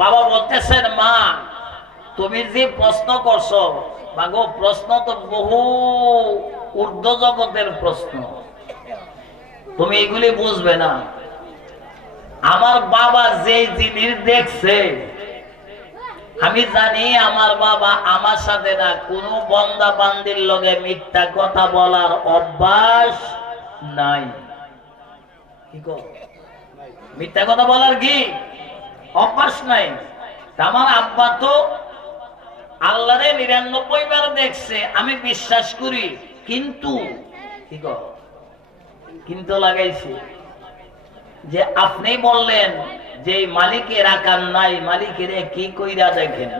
বাবা বলতেছেন, মা তুমি যে প্রশ্ন করছো, মাগো প্রশ্ন তো বহু ঊর্ধ্ব জগতের প্রশ্ন, তুমি এগুলি বুঝবে না। আমার বাবা যে জিনিস দেখছে, আমি জানি আমার বাবা আমার সাথে না কোনো বন্দা বান্দির লগে মিথ্যা কথা বলার অভ্যাস নাই। কি গো, মিথ্যা কথা বলার কি অভ্যাস নাই? আমার আব্বা তো আল্লাহরে ৯৯ বার দেখছে, আমি বিশ্বাস করি, কিন্তু কি গো, কিন্তু লাগাইছি যে আপনি বললেন যে মালিকের আকার নাই, মালিকের কি কইরা দেখেন।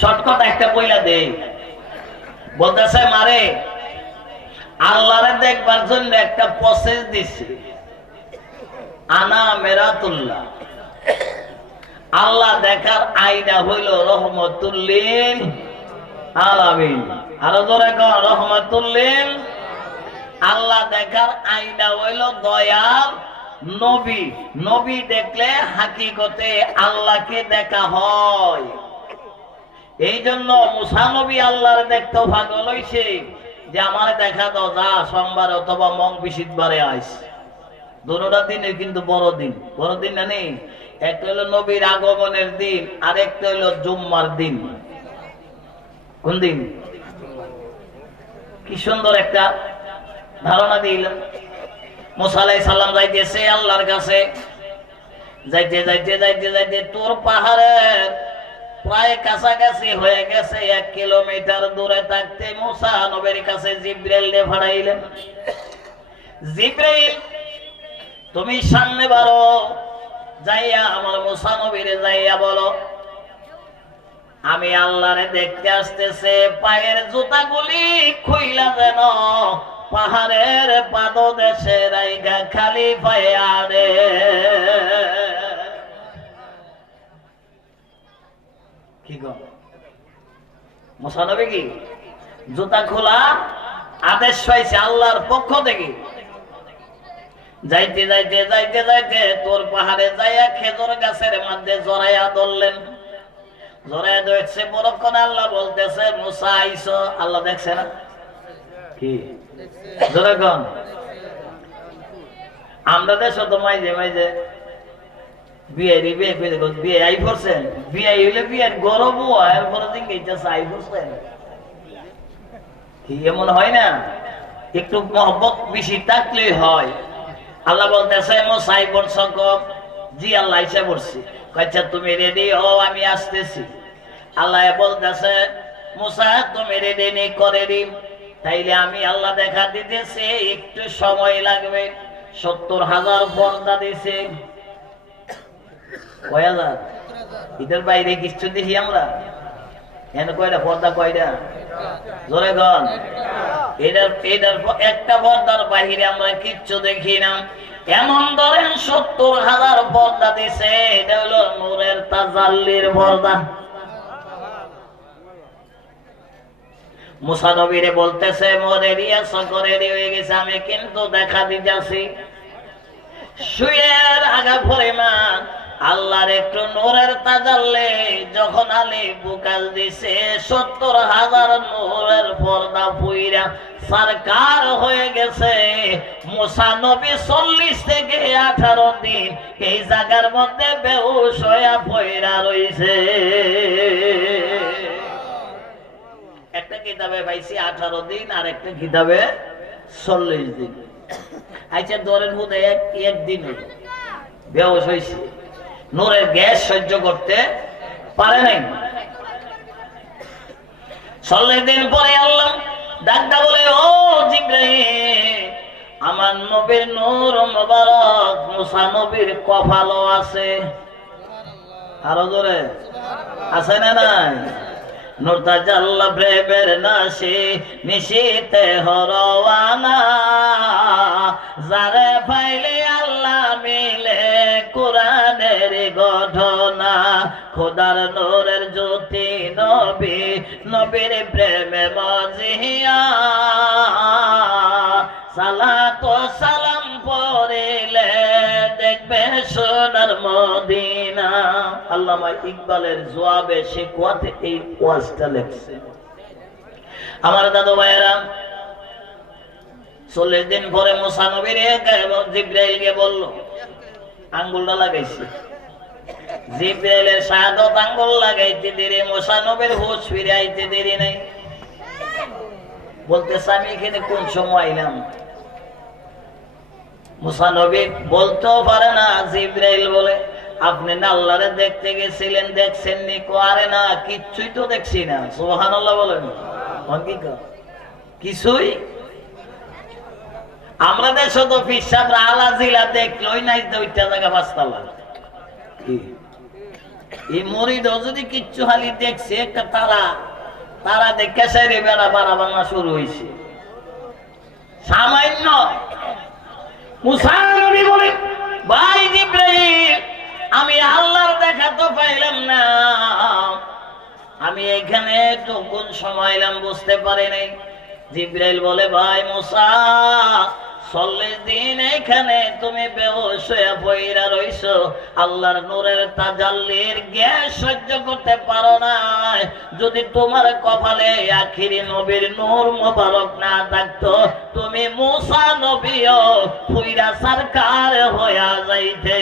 শর্টকাট একটা বইলা দেই, বলতেছে মারে আল্লাহরে দেখবার জন্য একটা প্রসেস দিছি, আনা মেরাতুল্লাহ। আল্লাহ দেখার আইনা হইল রহমতুল্লিল আলামিন। আরো জোরে কর, রহমতুল্লিল। আল্লাহ দেখার আইনা হইল দয়াল নবী। নবী দেখলে হাকিকতে আল্লাহকে দেখা হয়। এই জন্য মুসা নবী আল্লাহর দেখতে পাগল হইছে যে আমার দেখা দাও, যা সোমবার অথবা মঙ্গলবারে আইস। দুটোটা দিনে কিন্তু বড় দিন, বড় দিন না নেই। একটা হলো নবীর আগমনের দিন, আর একটা হলো জুম্মার দিন। কোন দিন? কি সুন্দর একটা ধারণা দিল। মুসা আলাইহিস সালাম যাইতেছে আল্লাহর কাছে, যাইতে যাইতে যাইতে যাইতে তোর পাহাড়ের প্রায় কাছাকাছি হয়ে গেছে। 1 কিলোমিটার দূরে থাকতে মুসা নবীর কাছে জিবরাইলকে পাঠাইলেন। জিবরাইল তুমি সামনে বাড়ো, যাইয়া আমার মুসা নবীরে যাইয়া বলো আমি আল্লাহরে দেখতে আসতেছে, পায়ের জুতাগুলি খুইলা যেন পাহাড়ের পাদদেশে রাইগা খালি পায়ে আড়ে। কি গো, মুসা নবী কি জুতা খোলা আদেশ পাইছে আল্লাহর পক্ষ থেকে। যাইতে যাইতে যাইতে যাইতে তোর পাহাড়ে যাইয়া খেজুর গাছের মধ্যে জড়াইয়া ধরলেন। জড়াইয়া ধরছে পরক্ষণে আল্লাহ বলতেছে মুসা আইসো। আল্লাহ দেখছে না? কি জোরে কোন? আমরা দেশ তো মাইজে মাইজে বিয়ে বিয়ে বিয়ে আই করছেন, বিয়ে হইলে বিয়ের গরব হয়, এরপরে দিন গেছে আই করছেন। কি এমন হয় না? একটু মহব্বত বেশি থাকলে হয়। আল্লাহ বলতেছে মুসাই পড়ছ? জি আল্লাহ ইচ্ছা পড়ছি। আচ্ছা তুমি রেডি হও, আমি আসতেছি। আল্লাহ বলতেছে মুসা তুমি রেডি নেই করে দিন, তাইলে আমি আল্লাহ দেখা দিতেছি, একটু সময় লাগবে। ৭০,০০০ পর্দা দিছে। কয় হাজার? এটার বাইরে কিছু দেখি আমরা? এখানে কয়টা পর্দা? কয়টা? জোরে গন। এটার একটা পর্দার বাহিরে আমরা কিচ্ছু দেখি না। এমন ধরেন ৭০,০০০ পর্দা দিছে। এটা হলো নূরের তাজাল্লির পর্দা। মুসা নবীরে বলতেছে মরে রিয়াসা করে হয়ে গেছে, আমি কিন্তু দেখা দিতেছি। শুয়ের আগা পরিমাণ আল্লাহর একটু নূরের তাজাল্লি যখন আলী বুকাল দিছে, ৭০,০০০ নূরের পর্দা পুইরা সরকার হয়ে গেছে। মুসা নবী ৪০ থেকে ১৮ দিন এই জায়গার মধ্যে বেহুশ হইয়া পইরা রইছে। একটা কিতাবে পাইছি ১৮ দিন, আর একটা কিতাবে ৪০ দিন। আচ্ছা ধরেন হুদে একদিন বেহুশ হয়েছে, নূরের গ্যাস সহ্য করতে পারে নাই। ৪০ দিন পরে আল্লাহ ডাকটা বলে ও জিবরাইল, আমার নবীর নূর মোবারক মুসা নবীর কপালও আছে। আরো জোরে আছে না নাই? নূর তাজাল্লা প্রেমের নাশি নিশিতে হরওয়ানা, যারে পাইলে আল্লাহ মিলে কোরআনের ঘটনা। খোদার নূরের জ্যোতি নবী, নবীর প্রেমে মজিয়া, সালাত ও সালাম পড়িলে দেখবে সোনার মদিনা। মদিনা। আল্লামা ইকবালের জবাবে শিকওয়াতে এই ওয়াজটা লেখছে। আমার দাদু ভাইয়েরা, 40 দিন পরে মুসা নবীর জিবরাইল গিয়ে বলল, আঙ্গুলটা লাগাইছে। জিবরাইলের শাহাদত আঙ্গুল লাগাইতে দেরি, মুসা নবীর হুঁশ ফিরে আইতে দেরি নাই। বলতেছে আমি এখানে কোন সময় আইলাম? মুসা নবী বলতেও পারে না। জিবরাইল বলে, আপনি না আল্লাহরে দেখতে গেছিলেন, দেখছেননি? আরে না, কিচ্ছুই তো দেখছি না। সুবহানাল্লাহ বলেন। কিছুই? আমরা দেশ তো পিসাবরা আলা জিলা দেখলই নাই, দুইটা জায়গা পাঁচতলা। এই মরিদ যদি কিচ্ছু হালি দেখছে, একটা তারা তারা দেখে সাইরে বেড়া বাড়া বাংলা শুরু হয়েছে সামান্য। মুসা নবী বলে, ভাই জিবরাইল, আমি আল্লাহর দেখা তো পাইলাম না, আমি এখানে তো কোন সময় এলাম বুঝতে পারি নাই। জিবরাইল বলে, ভাই মুসা, 40 দিন এখানে তুমি বেহুশ হয়ে পইরা রইছো, আল্লাহর নূরের তাজাল্লির গ্যাস সহ্য করতে পারো না। যদি তোমার কপালে আখিরি নবীর নূর মোবারক না থাকতো, তুমি মুসা নবীও পুইরা সরকার হইয়া যাইতে।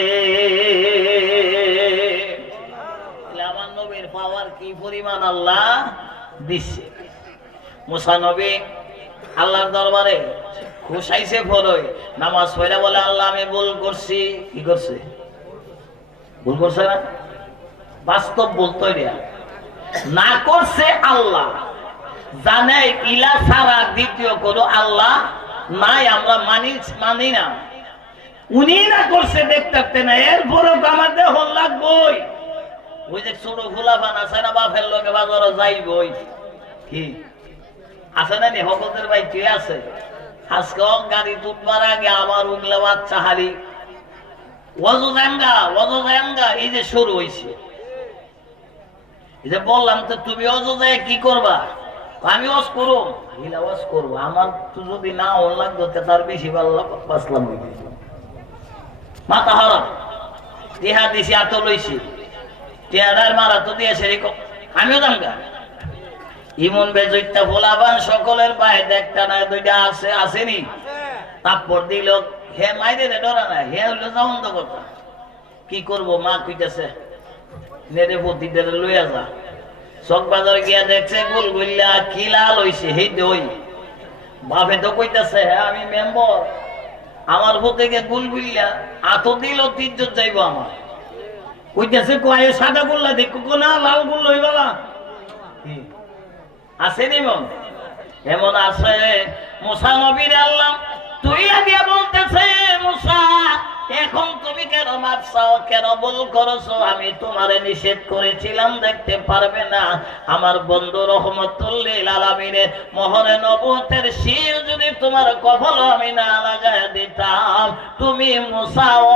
আমার নবীর পাওয়ার কি পরিমাণ আল্লাহ দিচ্ছে। মুসা নবী আল্লাহর দরবারে খুশাইছে ফরই, নামাজ পড়ে বলে, আল্লাহ আমি ভুল করছি। কি করছে? ভুল করছে না? বাস্তব বলতো না করছে আল্লাহ জানে, ইলা ছাড়া দ্বিতীয় কোনো আল্লাহ নাই, আমরা মানি না। উনি না করছে দেখতে না, এরপরও তো আমাদের হল লাগবই। ওই যে ছোট ফুলাফান আছে না, বাপের লোকে বাজারে যাইবই। কি আছে না? নি হকতের ভাই তুই আছে। আজকে গাড়ি তুলবার আগে আমার উগলা বাচ্চা হারি ওয়াজা এই যে শুরু হয়েছে। এই যে বললাম তো তুমি অযোধ্যায় কি করবা? আমি ওয়াজ করব, হিলা ওয়াজ করবো। আমার তো যদি না হল লাগতো তার বেশি ভালো বাঁচলাম। মাথা হারা টেহা দিছি, এত লইছি, টেহার মারা তো দিয়েছে। আমিও দামগা ইমন বেজইতা ভোলাবান সকলের পায়ে একটা না দুইটা আছে, আসেনি? তারপর দিল হে মাইরে ডরা না, হে হইলো যাওন কথা। কি করবো? মা কইতেছে নেরে পতি দেরে লইয়া যা। চক বাজার গিয়া দেখছে গুলগুল্লা কি লাল হইছে, হেই দই। বাপে তো কইতেছে, হ্যাঁ আমি মেম্বর, আমার ভূতে গিয়ে গুলগুল্লা আত দিল, তিজ্জত যাইব আমার। কইতেছে কয় সাদা গুল্লা দেখো না, লাল গুল লইবালা আসেনি? এমন আছে। মুসা নবীর আল্লাহ তুই আগে বলতেছে, মুসা এখন তুমি কেন মাপসাও, কেন ভুল করছো? আমি তোমারে নিষেধ করেছিলাম দেখতে পারবে না। আমার বন্ধু রহমতুল লিল আলামিনের মোহরে নবুয়তের শির যদি তোমার কপাল আমি না লাগায় দিতাম, তুমি মুসাও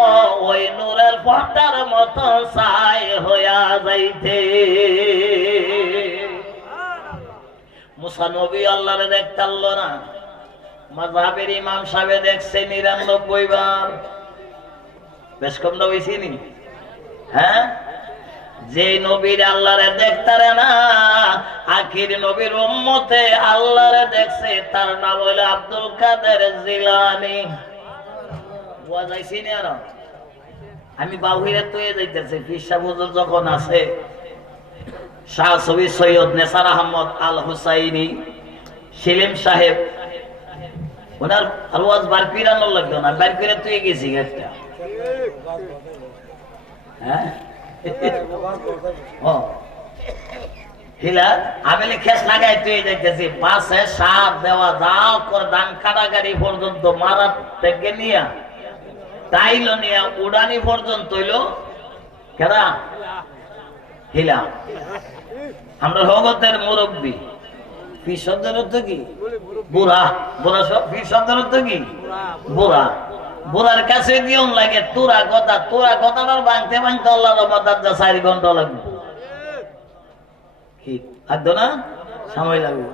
ওই নূরের পর্দার মতো ছাই হইয়া যাইতে। মুসা নবী আল্লাহরে দেখতাল না। মাযহাবের ইমাম সাহেব দেখছে 99 বার। বেশ কম নবী চিনি? হ্যাঁ, যে নবীর আল্লাহরে দেখতারে না, আখির নবীর উম্মতে আল্লাহরে দেখছে, তার নাম হলো আব্দুল কাদের জিলানী। বুঝাইছি না? আমি বাহুরে তুই যাইতেছি, পিসা হুজুর যখন আছে, শাহ সবি সৈয়দ নেসার আহমদ আল হুসাইনি সেলিম সাহেব, ওনার আওয়াজ বার পিরানো লাগতো না, বার করে তুই গেছি একটা। হ্যাঁ আমি খেস লাগাই তুই যাইতেছি, পাশে সার দেওয়া যাও করে ধান কাটাকাটি পর্যন্ত মারা থেকে নিয়া তাইল নিয়া উড়ানি পর্যন্ত হইল কেনা হিলা। আমরা ভগতের মুরব্বী। পীর শব্দের অর্থ কি? বুড়া। বুড়া পীর শব্দের অর্থ কি? বুড়া। বুড়ার কাছে দিয়ন লাগে তোরা কথা, তোরা কথাটার ভাঙতে ভাঙতে আল্লাহ রহমত 4 ঘন্টা লাগবে। কি লাগতো না? সময় লাগবে।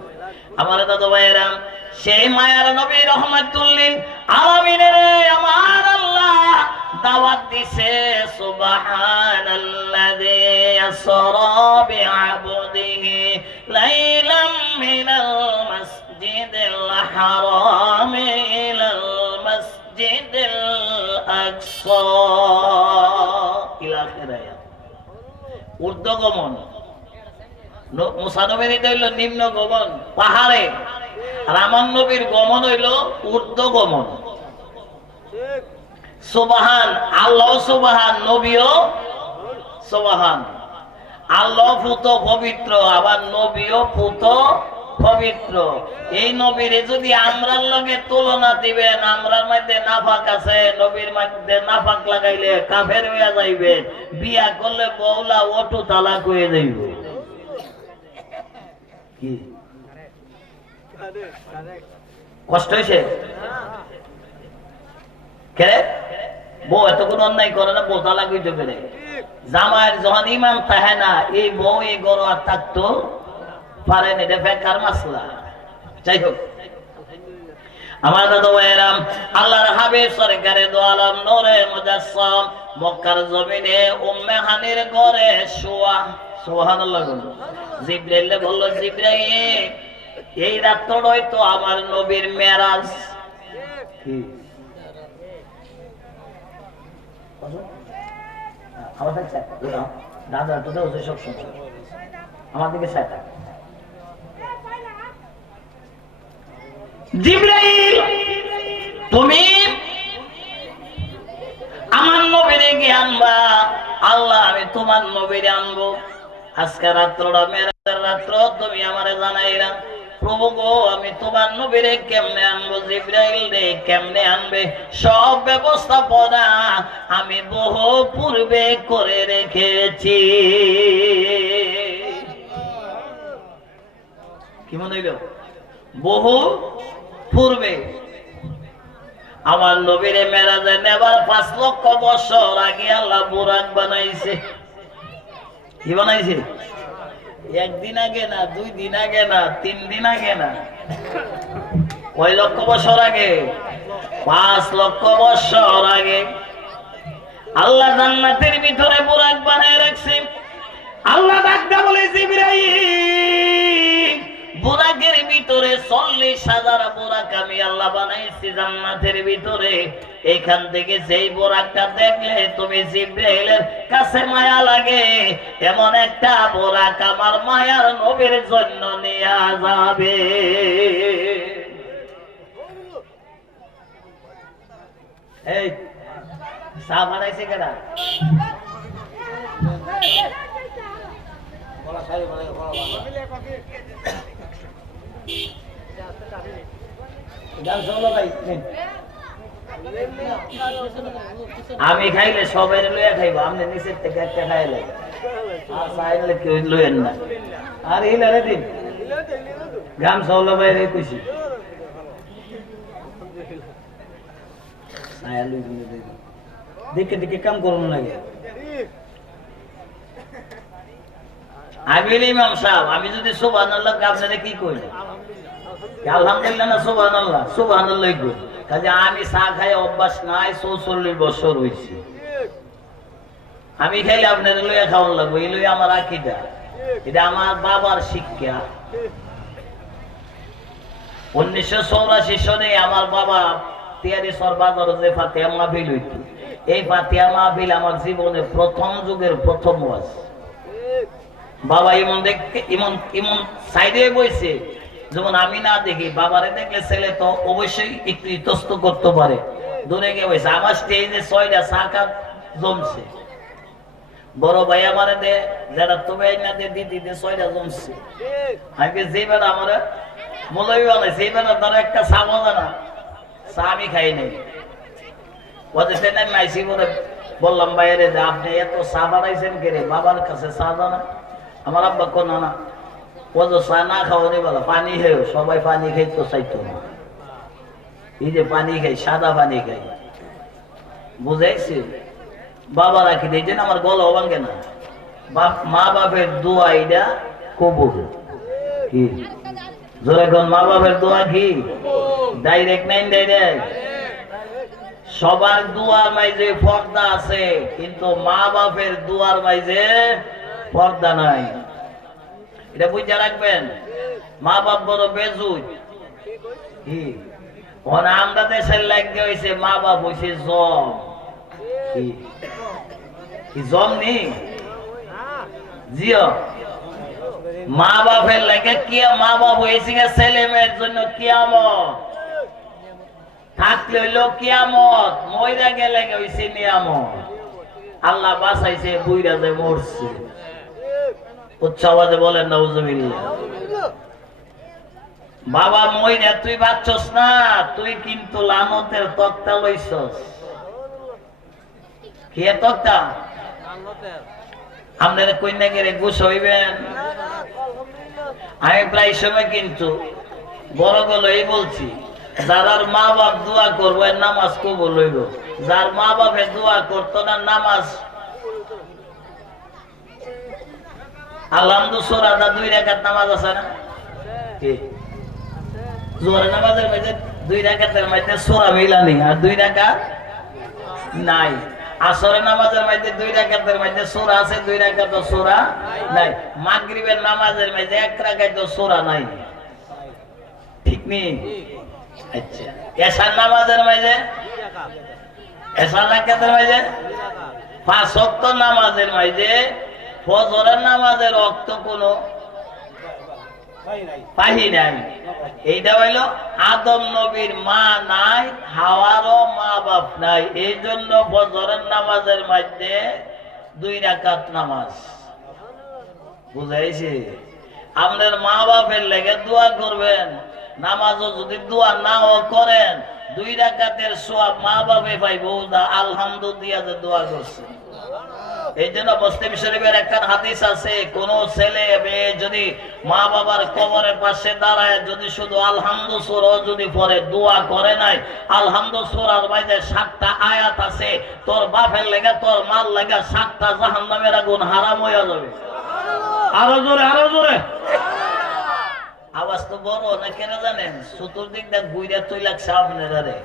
আমার দাদু ভাইয়েরা, সেই মায়ার নবী রহমাতুল লিল আলামিনের আমার আল্লাহ দাওয়াত দিছে সুবহানাল্লাযী আসরা বিআবদিহি লাইলাম মিনাল মাসজিদিল হারাম ইলাল মাসজিদিল আকসা ইলা আখিরাহ। ঊর্ধ্বগমন মুসা নবীর হইল নিম্ন গমন পাহাড়ে, আর আমার নবীর গমন হইল ঊর্ধ্বগমন। সুবহান আল্লাহ, সুবহান নবীও সুবহান। আল্লাহ পুত পবিত্র, আবার নবীও পুত পবিত্র। এই নবীরে যদি আমরার লগে তুলনা দিবেন, আমরার মধ্যে নাফাক আছে, নবীর মধ্যে নাফাক লাগাইলে কাফের হইয়া যাইবে, বিয়া করলে বউলা অটো তালাক হয়ে যাইব। কি কষ্ট হয়েছে? বউ এত কোন অন্যায় করে না, বউ তালাক হইতে পারে। জামাইয়ের যখন ইমাম থাকে না, এই বউ এই গরু আর থাকতো পারেন, এটা বেকার মাসলা। যাই হোক আমার দাদা ভাইয়েরাম, আল্লাহর হাবিব সরকারে দো আলম নূরে মুজাসসাম মক্কার জমিনে উম্মে হানির ঘরে শোয়া। সুবহানাল্লাহ। জিবরাইল বলল, জিবরাইল এই রাতটাই তো আমার নবীর মেরাজ। কি আমার কাছে দাদা তো সব সময় আমার দিকে সাথে জিবরাইল, তুমি আমার নবীরে গিয়ে আনবা। আল্লাহ, আমি তোমার নবীরে আনবো। আজকে রাত্রটা মেরাজের রাত্র, তুমি আমারে জানাইরা। প্রভু গো, আমি তোমার নবীরে কেমনে আনবো? জিবরাইল রে কেমনে আনবে? সব ব্যবস্থাপনা আমি বহু পূর্বে করে রেখেছি। কি মনে হইল? বহু পূর্বে আমার নবীরে মেরাজে নেবার 5 লক্ষ বছর আগে আল্লাহ বুরাক বানাইছে। কি বানাইছে? একদিন আগে না, 2 দিন আগে না, 3 দিন আগে না, কয় লক্ষ বছর আগে? 5 লক্ষ বছর আগে আল্লাহ জান্নাতের ভিতরে বুরাক বানায় রাখছে। আল্লাহ ডাকটা বলে, জিবরাইল বুরাকের ভিতরে 40,000 বুরাক আমি আল্লাহ বানাইছি জান্নাতের ভিতরে। এখান থেকে যেই বুরাকটা দেখলে তুমি জিবরাইলের কাছে মায়া লাগে, এমন একটা বুরাক আমার মায়ার নবীর জন্য নিয়ে যাবে। এই চা বানাইছে কেনা? আমি খাইলে সবাই লইয়া খাইব, আপনি নিচের থেকে একটা খাইলে আর চাইলে কেউ লইয়েন না। আর হিলারে দিন গাম সৌলা বাইরে খুশি দেখে দেখে কাম করুন লাগে। আমি ইমাম সাহেব, আমি যদি সুবহানাল্লাহ আপনারা কি করি? আলহামদুলিল্লাহ না সুবহানাল্লাহ? সুবহানাল্লাহ কই। কাজে আমি চা খাই অভ্যাস নাই, 44 বছর হইছে। আমি খাইলে আপনাদের লইয়া খাওয়ান লাগবো, এই লইয়া আমার আকীদা। এটা আমার বাবার শিক্ষা। 1984 সনে আমার বাবা তিয়ারি সরবাজার যে ফাতিহা মাহফিল হইতো, এই ফাতিহা মাহফিল আমার জীবনে প্রথম যুগের প্রথম ওয়াজ। বাবা ইমন দেখতে ইমন সাইডে বইছে, যেমন আমি না দেখি, বাবারে দেখলে ছেলে তো অবশ্যই একটু ইতস্ত করতে পারে, দূরে গিয়ে বইছে। আমার স্টেজে 6টা শাখা জমছে, বড় ভাই আমার দে, যারা তুমি না দে, দিদি দে 6টা জমছে। আমি যে বেলা আমার মলই বানাইছে, এই বেলা তারা একটা চা মজা না, চা আমি খাই নাই। ওদের আমি আইসি বলে বললাম বাইরে যে আপনি এত চা বানাইছেন কে রে? বাবার কাছে চা জানা? আমার আব্বা কোন না, ও তো চা না খাওয়ানি বলো, পানি খাই, সবাই পানি খাইতো চাইতো না। এই যে পানি খাই, সাদা পানি খাই, বুঝাইছি? বাবা রাখি দিই যে আমার গলা ভাঙে না। মা বাপের দোয়া এটা কবুল। কি জোরে কোন? মা বাপের দোয়া কি ডাইরেক্ট? নাই ডাইরেক্ট সবার দুয়ার মাঝে পর্দা আছে, কিন্তু মা বাপের দুয়ার মাঝে পর্দা নাই। এটা বুঝে রাখবেন। মা বাপ বড় বেজুই। আমরা দেশের লাগে হয়েছে মা বাপ হয়েছে জম। জম নি জিও মা বাপের লাগে কিয়া, মা বাপ হয়েছে ছেলে মেয়ের জন্য কিয়ামত। থাকলে হইলো কিয়ামত, মইরা গেলে হইছে নিয়ামত। আল্লাহ বাঁচাইছে, বুইরা যে মরছে। উচ্চ আওয়াজে বলেন নাউজুবিল্লাহ। বাবা মইরা তুই বাঁচছস না, তুই কিন্তু লানতের তক্তা লইছস। কি তক্তা? আপনারা কন্যা গেলে ঘুষ হইবেন। আমি প্রায় সময় কিন্তু বড় গলই বলছি, যার মা বাপ দোয়া করবো এর নামাজ কবুল হইব, যার মা বাপের দোয়া করতো না নামাজ। আলহামদুলিল্লাহ 2 রাকাত নামাজ আছে না? জোহরের নামাজের মধ্যে 2 রাকাতের মধ্যে সূরা মিলানি আর 2 রাকাত নাই। আসরের নামাজের মধ্যে 2 রাকাতের মধ্যে সূরা আছে, 2 রাকাত সূরা নাই। মাগরিবের নামাজের মধ্যে 1 রাকাত সূরা নাই। ঠিক নেই? আচ্ছা, এশার নামাজের মধ্যে এশার রাকাতের মধ্যে 5 ওয়াক্ত নামাজের মধ্যে ফজরের নামাজের ওয়াক্ত কোনো পাহি নাই। এইটা হইলো আদম নবীর মা নাই, হাওয়ারও মা বাপ নাই, এই জন্য ফজরের নামাজের মধ্যে 2 রাকাত নামাজ। বুঝাইছে? আপনার মা বাপের লেগে দোয়া করবেন, নামাজও যদি দোয়া নাও করেন 2 রাকাতের সওয়াব মা বাপে পাইবো। আলহামদুলিল্লাহ যে দোয়া করছে। এই জন্য মুসলিম শরীফের একটা হাদিস আছে, কোন ছেলে মেয়ে যদি মা বাবার কবরের পাশে দাঁড়ায় যদি শুধু আলহামদু সূরা যদি পড়ে, দোয়া করে নাই, আলহামদু সূরার মধ্যে 7টা আয়াত আছে, তোর বাপের লেগে তোর মার লেগে 7টা জাহান্নামের আগুন হারাম হয়ে যাবে। আরো জোরে, আরো জোরে। আওয়াজ তো বড় না কেন জানেন? চতুর্দিক দিয়ে গুইরা তুই লাগছে আপনারা রে।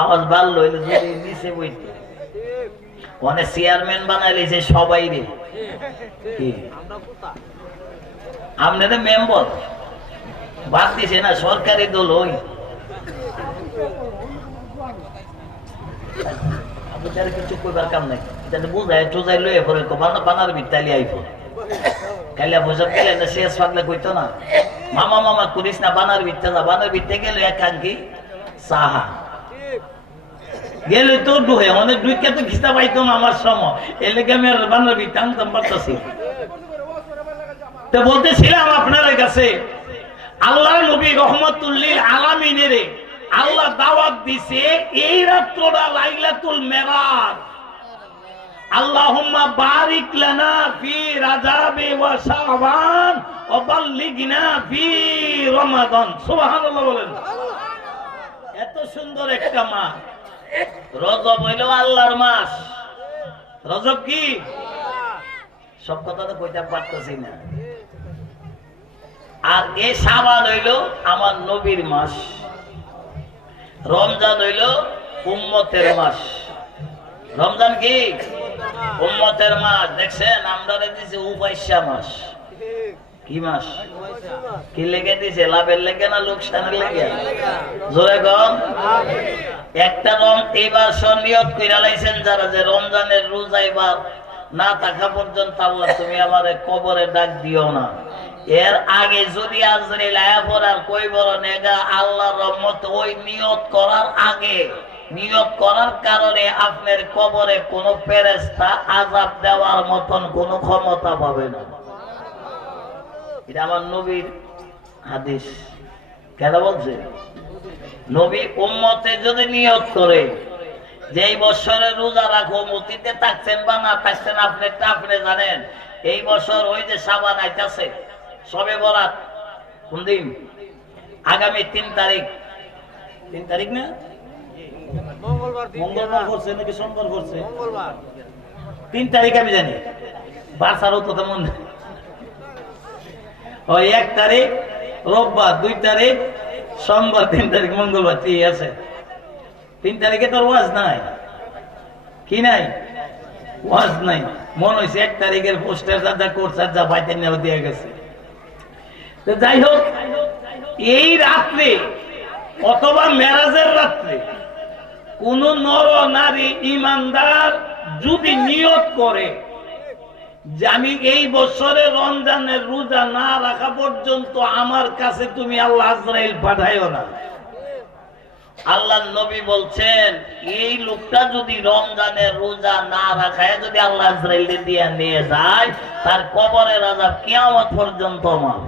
আওয়াজ বাড়লো যদি নিচে বইতে অনেক চেয়ারম্যান বানাইছে সবাই রে। আপনাদের মেম্বার বাদ দিছে না, সরকারি দল ওই কিছু করবার কাম নাই। বুঝায় টুজাই লয়ে পরে বানার বিতালি আইব কালিয়া ভোজন গেলে না শেষ পাগলে কইতো না, মামা মামা করিস না, বানার বিতে যা। বানার বিতে গেলে একাঙ্কি সাহা গেলে তো ডুহে অনেক ডুইকে তো খিস্তা পাইতো না আমার সময়। এলাকা আমি বানার বিতে আনতাম পারতাছি। তো বলতেছিলাম আপনার কাছে, আল্লাহ নবী রহমাতুল লিল আলামিনের আল্লাহ দাওয়াত দিছে এই রাতটা লাইলাতুল মেরাজ। আল্লাহুম্মা বারিক লানা ফি রাজাবে ওয়া শাবান ওয়া বাল্লিগনা ফি রমাদান। সুবহানাল্লাহ বলেন। এত সুন্দর একটা মাস রজব হইল আল্লাহর মাস। রজব কি? সব কথা তো কইতে পারতেছি না। আর এই শাবান হইল আমার নবীর মাস। রমজান হইল উম্মতের মাস। রমজান কি? উম্মতের মাস। দেখছেন আমরা দিছি উপাইশা মাস। কি মাস? কি লেগে দিছে? লাভের লেগে না লোকসানের লেগে? জোরে কম। একটা এবার নিয়ত কইরা লাইছেন যারা যে রমজানের রোজা এবার না থাকা পর্যন্ত আল্লাহ তুমি আমারে কবরে ডাক দিও না। এর আগে যদি আজরাইল আয়া পড়ার কই বড় নেগা আল্লাহর রহমত ওই নিয়ত করার আগে, নিয়ত করার কারণে আপনার কবরে কোনো ফেরেশতা আযাব দেওয়ার মতন কোনো ক্ষমতা পাবে না। এটা আমার নবীর হাদিস। কেন বলছে? নবী উম্মতে যদি নিয়ত করে যে এই বছরে রোজা রাখো, মতিতে থাকছেন বা না থাকছেন আপনি জানেন। এই বছর ওই যে শাবান আইতাছে, সবে বরাত কোন দিন? আগামী 3 তারিখ। 3 তারিখ না? মঙ্গলবার করছে নাকি সোমবার করছে? 3 তারিখ আমি জানি। বাসারও তো তেমন ওই 1 তারিখ রোববার, 2 তারিখ সোমবার, 3 তারিখ মঙ্গলবার। ঠিক আছে, 3 তারিখে তোর ওয়াজ নাই, কি নাই? ওয়াজ নাই। মনে হয়েছে 1 তারিখের পোস্টার যা করছে যা পাইতে নেওয়া দিয়ে গেছে। তো যাই হোক, এই রাত্রে অথবা মেরাজের রাত্রে কোন নর নারী ইমানদার যদি নিয়ত করে যে আমি এই বছরে রমজানের রোজা না রাখা পর্যন্ত আমার কাছে তুমি আল্লাহ আজরাইল পাঠাইও না, আল্লাহর নবী বলছেন এই লোকটা যদি রমজানের রোজা না রাখায় যদি আল্লাহ আজরাইল দিয়ে নিয়ে যায়, তার কবরের আযাব কিয়ামত পর্যন্ত মাফ।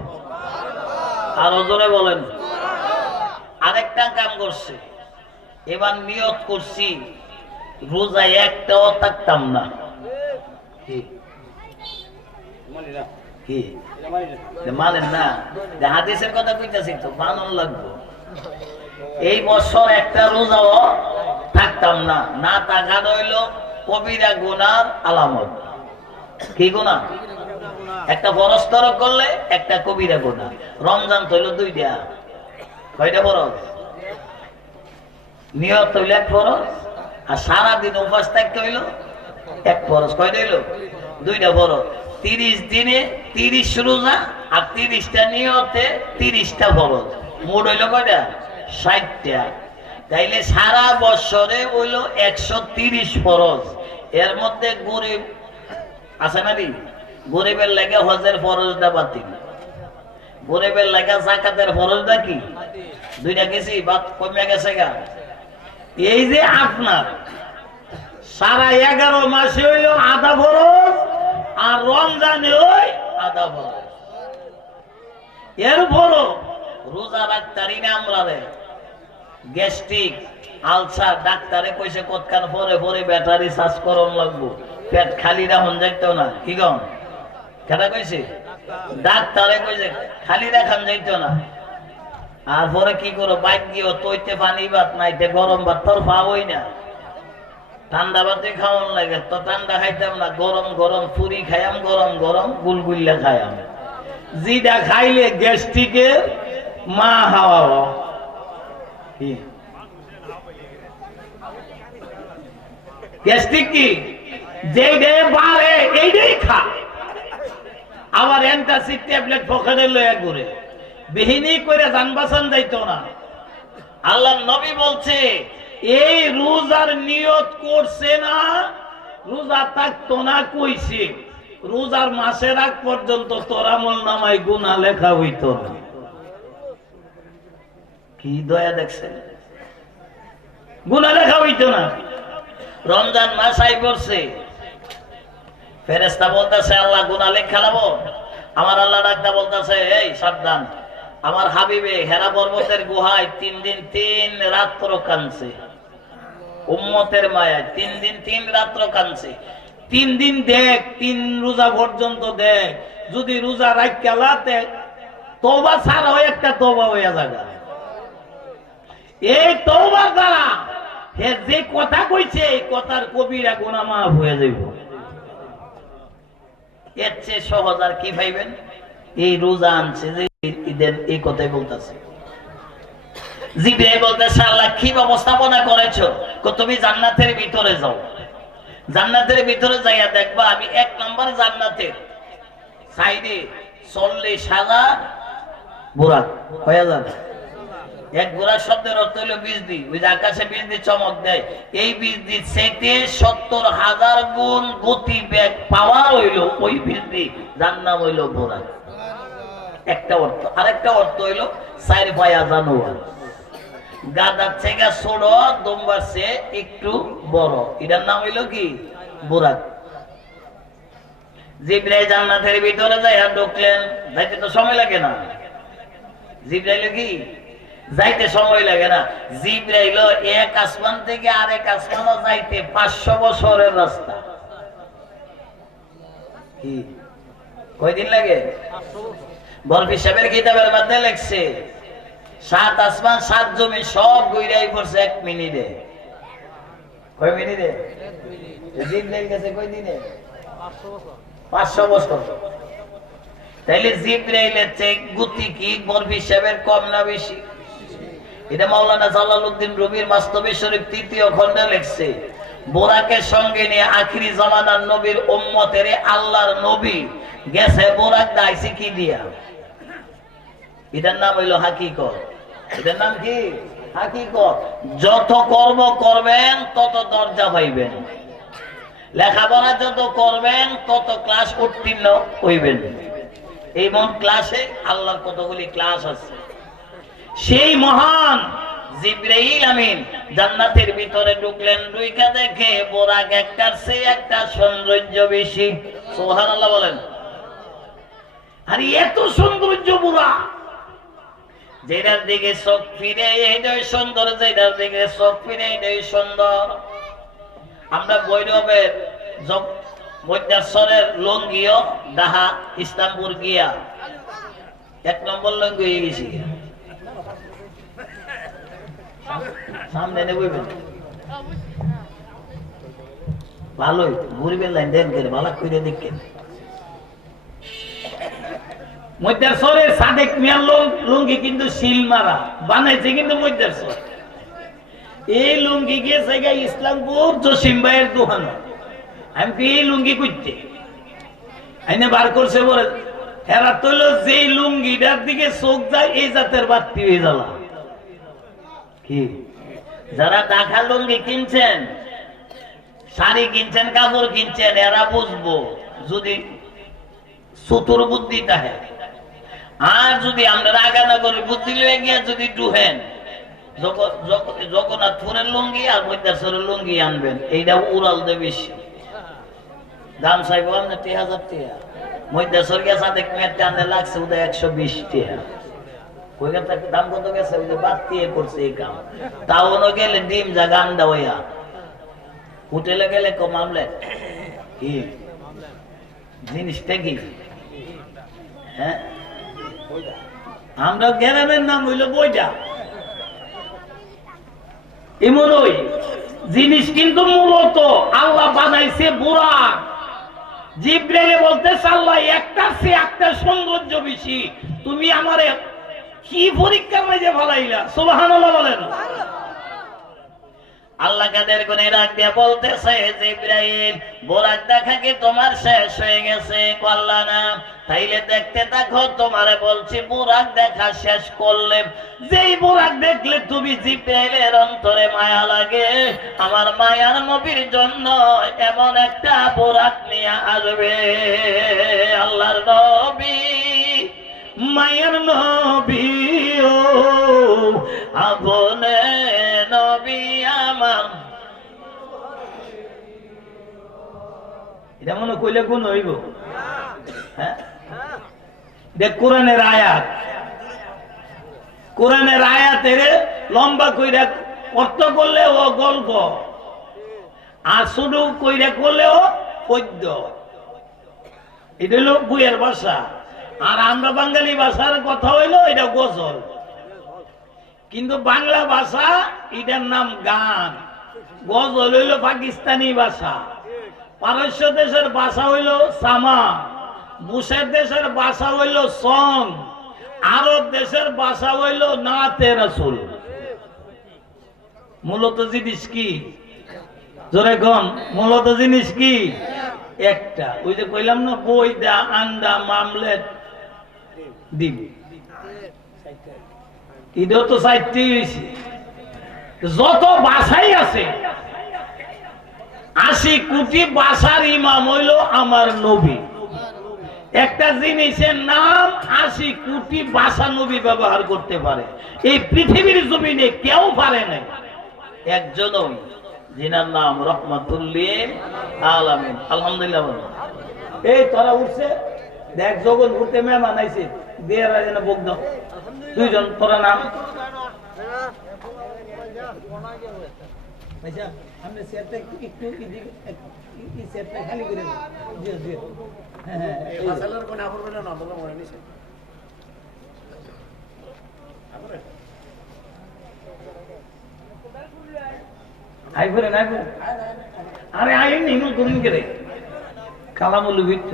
আরো জোরে বলেন। আরেকটা কাম করছে, এবার নিয়ত করছি রোজা একটাও থাকতাম না। মানেন না? হাদিসের কথা কইতাছি তো, মানন লাগবে। এই বছর একটা রোজাও থাকতাম না, না থাকা হইল কবিরা গুনার আলামত। কি গুনাহ? একটা ফরজ তরক করলে একটা কবিরা গুনাহ। রমজান তো হইল 2টা, কয়টা ফরজ? নিয়ত হইল 1 ফরজ, আর সারাদিন উপাস থাকতে হইল 1 ফরজ। কয়টা হইল? 2টা ফরজ। 30 দিনে 30 রোজা আর 30টা নিয়তে 30টা ফরজ, মোট হইল কয়টা? 60টা। তাইলে সারা বছরে হইল 130 ফরজ। এর মধ্যে গরিব আছে নাকি? গরিবের লাগে হজের ফরজটা বাতিল, গরিবের লাগে যাকাতের ফরজটা কি 2টা গেছি বাদ কমে গেছে গা। এই যে আপনার সারা 11 মাসে হইল আধা ফরজ, আর রমজানে ওই আধা ফরজ। এরপরও রোজা রাখতারি না আমরা রে, গ্যাস্ট্রিক আলসার ডাক্তারে কইছে কতখান পরে পরে ব্যাটারি চার্জ করন লাগবো, পেট খালি রাখুন যাইতো না। কি কম কেটা কইছে? ডাক্তারে কইছে খালি রাখান যাইতো না। আর পরে কি করো, বাইক গিয়ে তৈতে পানি ভাত নাইতে গরম ভাত তোর পাওই না, ঠান্ডা ভাতে খাওয়ান লাগে তো ঠান্ডা খাইতাম না, গরম গরম পুরি খাইয়াম, গরম গরম গুলগুল্লা খাইয়াম। যেটা খাইলে গ্যাস্ট্রিকের মা হাওয়া। গ্যাস্ট্রিক কি? যেইটাই বাড়ে এইটাই খা। আবার অ্যান্টাসিড ট্যাবলেট পকেটে লয়ে ঘুরে, বিহিনী করে যান বাঁচান যাইতো না। আল্লাহর নবী বলছে এই রোজার নিয়ত করছে না, রোজা থাকতো না কইছে, রোজার মাসের আগ পর্যন্ত তোর আমল নামায় গুনাহ লেখা হইতো না। কি দয়া দেখছেন? গুনাহ লেখা হইতো না। রমজান মাস আই পড়ছে, ফেরেশতা বলতেছে আল্লাহ গুনাহ লেখা লাবো। আমার আল্লাহ ডাকটা বলতেছে এই সাবধান, আমার হাবিবে হেরা পর্বতের গুহায় 3 দিন 3 রাত্র কাঁদছে, উম্মতের মায়ায় 3 দিন 3 রাত্র কাঁদছে। 3 দিন দেখ, 3 রোজা পর্যন্ত দেখ, যদি রোজা রাখতে তওবা ছাড়া হয় একটা তওবা হইয়া যাবে। এই তওবার দ্বারা হে যে কথা কইছে এই কথার কবিরা গুনাহ মাফ হয়ে যাইব। এর চেয়ে সহজ আর কি পাইবেন? এই রোজা আনছে যে ঈদের এই কথাই বলতেছে। জিবরাইল বলতেছে আল্লাহ কি ব্যবস্থাপনা করেছো? তুমি জান্নাতের ভিতরে যাও, জান্নাতের ভিতরে যাইয়া দেখবা আমি 1 নম্বর জান্নাতের সাইডে 40,000 বুরাক হয়ে যাবে। 1 বুরাক শব্দের অর্থ হলো বিজলি, ওই যে আকাশে বিজলি চমক দেয়, এই বিজলি সেটে 70,000 গুণ গতি বেগ পাওয়ার হইল ওই বিজলি, যার নাম হইল বুরাক। একটা অর্থ। আরেকটা অর্থ হইল 4 পায়া জানোয়ার, গাদার থেকে ছোট, দম্বার চেয়ে একটু বড়, এটার নাম হইল কি? বুরাক। জিবরাইল জান্নাতের ভিতরে যাইয়া ঢুকলেন, যাইতে তো সময় লাগে না। জিবরাইল কি যাইতে সময় লাগে না। জিবরাইল এক আসমান থেকে আরেক আসমানও যাইতে 500 বছরের রাস্তা। কি কয়দিন লাগে? বরফি সাহেবের কিতাবের মধ্যে লেখছে 7 আসমান 7 জমি সব ঘুরাই পড়ছে 1 মিনিটে। কয় মিনিটে? জিবরাইল গেছে কয় দিনে? 500 বছর। তাইলে জিবরাইলের চেয়ে গতি কি বরফি সাহেবের কম না বেশি? এটা মাওলানা জালালউদ্দিন রুমির মাস্তবী শরীফ ৩য় খণ্ডে লিখছে। বোরাকের সঙ্গে নিয়ে আখিরি জামানার নবীর উম্মতের আল্লাহর নবী গেছে বোরাক দাইছে কি দিয়া? এটার নাম হইল হাকিকত। এটার নাম কি? হাকিকত। যত কর্ম করবেন তত দরজা পাইবেন, লেখাপড়া যত করবেন তত ক্লাস উত্তীর্ণ হইবেন। এই মন ক্লাসে আল্লাহর কতগুলি ক্লাস আছে। সেই মহান জিবরাইল আমিন জান্নাতের ভিতরে ঢুকলেন, ঢুইকা দেখে বোরাক একটার চেয়ে একটা সৌন্দর্য বেশি। সুবহানাল্লাহ বলেন। আর এত সৌন্দর্য বুড়া, যেটার দিকে চোখ ফিরে এইটাই সুন্দর, যেটার দিকে চোখ ফিরে এইটাই সুন্দর। আমরা বৈরবের বৈদ্যাশ্বরের লঙ্গিও ডাহা ইসলামপুর গিয়া 1 নম্বর লঙ্গি হয়ে গেছি, সামনে নেবেন ভালোই ঘুরবেন, লাইন দেন করে ভালো করে দেখেন। মধ্যেশ্বরের সাদেক মিয়ার লুঙ্গি কিন্তু শিল মারা বানাইছে, কিন্তু মধ্যেশ্বর এই লুঙ্গি গিয়েছে ইসলামপুর জসিম ভাইয়ের দোকান। আমি এই লুঙ্গি করতে আইনে বার করছে বলে হেরা তৈল যে লুঙ্গিটার দিকে চোখ যায় এই জাতের বাড়তি হয়ে জ্বালা কি। যারা ঢাকা লুঙ্গি কিনছেন, শাড়ি কিনছেন, কাপড় কিনছেন, এরা বুঝবো যদি চতুর বুদ্ধি থাকে। আর যদি আমরা আগানা করে বুদ্ধি লয়ে গিয়া যদি ডুহেন, জগন্নাথপুরের লুঙ্গি আর মধ্যেশ্বরের লুঙ্গি আনবেন, এইটা উড়াল দেবে বেশি দাম চাইব আপনার 3000 টাকা। মধ্যেশ্বর গেছে সাদেক মেয়ের টানে লাগছে ওদের 120 টাকা। ওইখান থেকে দাম কত গেছে? ওই যে বাড়তি করছে এই কাম। তাও গেলে ডিম যা গান্দা হইয়া, হোটেলে গেলে কম আমলেট কি জিনিসটা কি। হ্যাঁ, আমরা গ্রামের নাম হইল বইটা। এমন ওই জিনিস কিন্তু মূলত আল্লাহ বানাইছে বুরাক। জিবরাইল বলতেছে আল্লাহ একটার চেয়ে একটা সৌন্দর্য বেশি, তুমি আমারে কি পরীক্ষার মাঝে ফলাইলা? সুবহানাল্লাহ বলেন। আল্লাহ কাদের গুণে রাখ দিয়া বলতেছে জিবরাইল বোরাক দেখা কি তোমার শেষ হয়ে গেছে? কল্লা না, তাইলে দেখতে থাকো, তোমারে বলছি বোরাক দেখা শেষ করলে যেই বোরাক দেখলে তুমি জিবরাইলের অন্তরে মায়া লাগে, আমার মায়ার নবীর জন্য এমন একটা বোরাক নিয়ে আসবে। আল্লাহর নবী মায়ের নবী ও আপনে নবী আমার। এটা মনে কইলে কোন হইব? হ্যাঁ, দেখ কোরআনের আয়াত, কোরআনের আয়াতের লম্বা কইরা অর্থ করলে ও গল্প, আর শুধু কইরা করলেও পদ্য। এটা হলো বইয়ের ভাষা। আর আমরা বাঙালি ভাষার কথা হইলো এটা গজল, কিন্তু বাংলা ভাষা এটার নাম গান। গজল হইল পাকিস্তানি ভাষা, পারস্য দেশের ভাষা হইল সামা, বুশের দেশের ভাষা হইল সং, আরব দেশের ভাষা হইল নাতে রাসূল। মূলত জিনিস কি? জোরে কম, মূলত জিনিস কি? একটা। ওই যে কইলাম না বইদা, আন্ডা, মামলেট, ডিম, এটাও তো 4টি হয়েছে। যত ভাষাই আছে 80 কোটি ভাষার ইমাম হইল আমার নবী। একটা জিনিসের নাম 80 কোটি ভাষা নবী ব্যবহার করতে পারে, এই পৃথিবীর জমিনে কেউ পারে না। একজনও, যিনার নাম রহমাতুল্লিল আলামিন। আলহামদুলিল্লাহ। এই তোরা উঠছে দেখ, যখন উঠতে মেহমান আইছে বিয়ের আয়োজনে বগ্ন দুইজন, তোরা নাম খালি করে আরে আইনি নতুন করে কালামুল ভিত্ত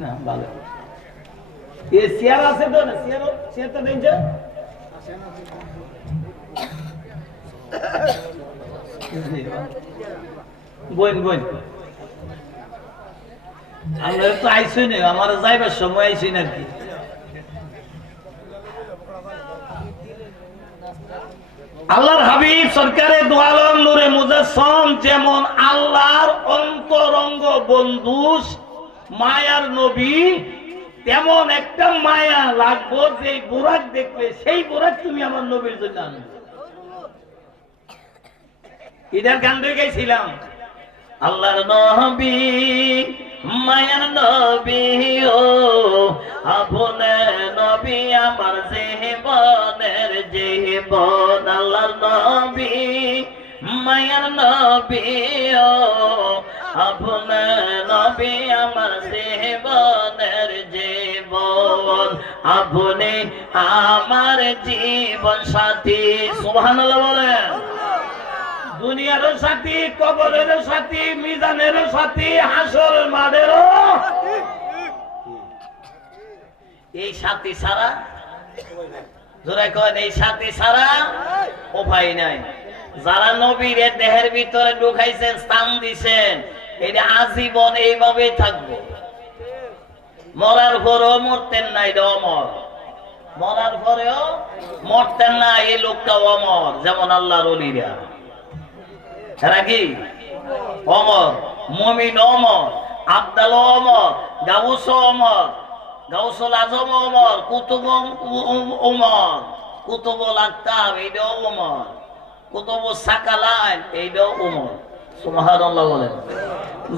না ভালো এ চেয়ার আছে তো না, চেয়ারটা দেন যে বইন বইন আমরা তো আইসি নি, আমার যাইবার সময় আইসি নাকি। আল্লাহর হাবিব সরকারে দু আলম নূরে মুজাসসাম যেমন আল্লাহর অন্তরঙ্গ বন্ধু মায়ার নবী, তেমন একটা মায়া লাগবো যে বুরাক দেখলে সেই বুরাক তুমি আমার নবীর জন্য আনবে। ইদার গান গেছিলাম, আল্লাহর নবী মায়ার নবী ও আপনে নবী আমার জীবনের জীবন। আল্লাহর নবী মায়ার নবী ও আপনে নবী আমার জীবনের জীবন। আপনি আমার জীবন সাথী। সুবহানাল্লাহ বলেন। দুনিয়ারও সাথী, কবরেরও সাথী, মিজানেরও সাথী, হাসর মাঠেরও। এই সাথী ছাড়া জোরে কন, এই সাথী ছাড়া উপায় নাই। যারা নবীর দেহের ভিতরে ঢুকাইছেন, স্থান দিছেন, এটা আজীবন এইভাবেই থাকবো। মরার পরেও মরতেন না, এটা অমর। মরার পরেও মরতেন না, এই লোকটা অমর। যেমন আল্লাহর ওলিরা, এরা কি অমর। মুমিন অমর, আব্দাল অমর, গাউস অমর, গাউসুল আজম অমর, কুতুব ওমর, কুতুবুল আকতাব এইটাও ওমর, কুতুবুস সাকালাইন এইটাও ওমর। সুবহানাল্লাহ বলেন।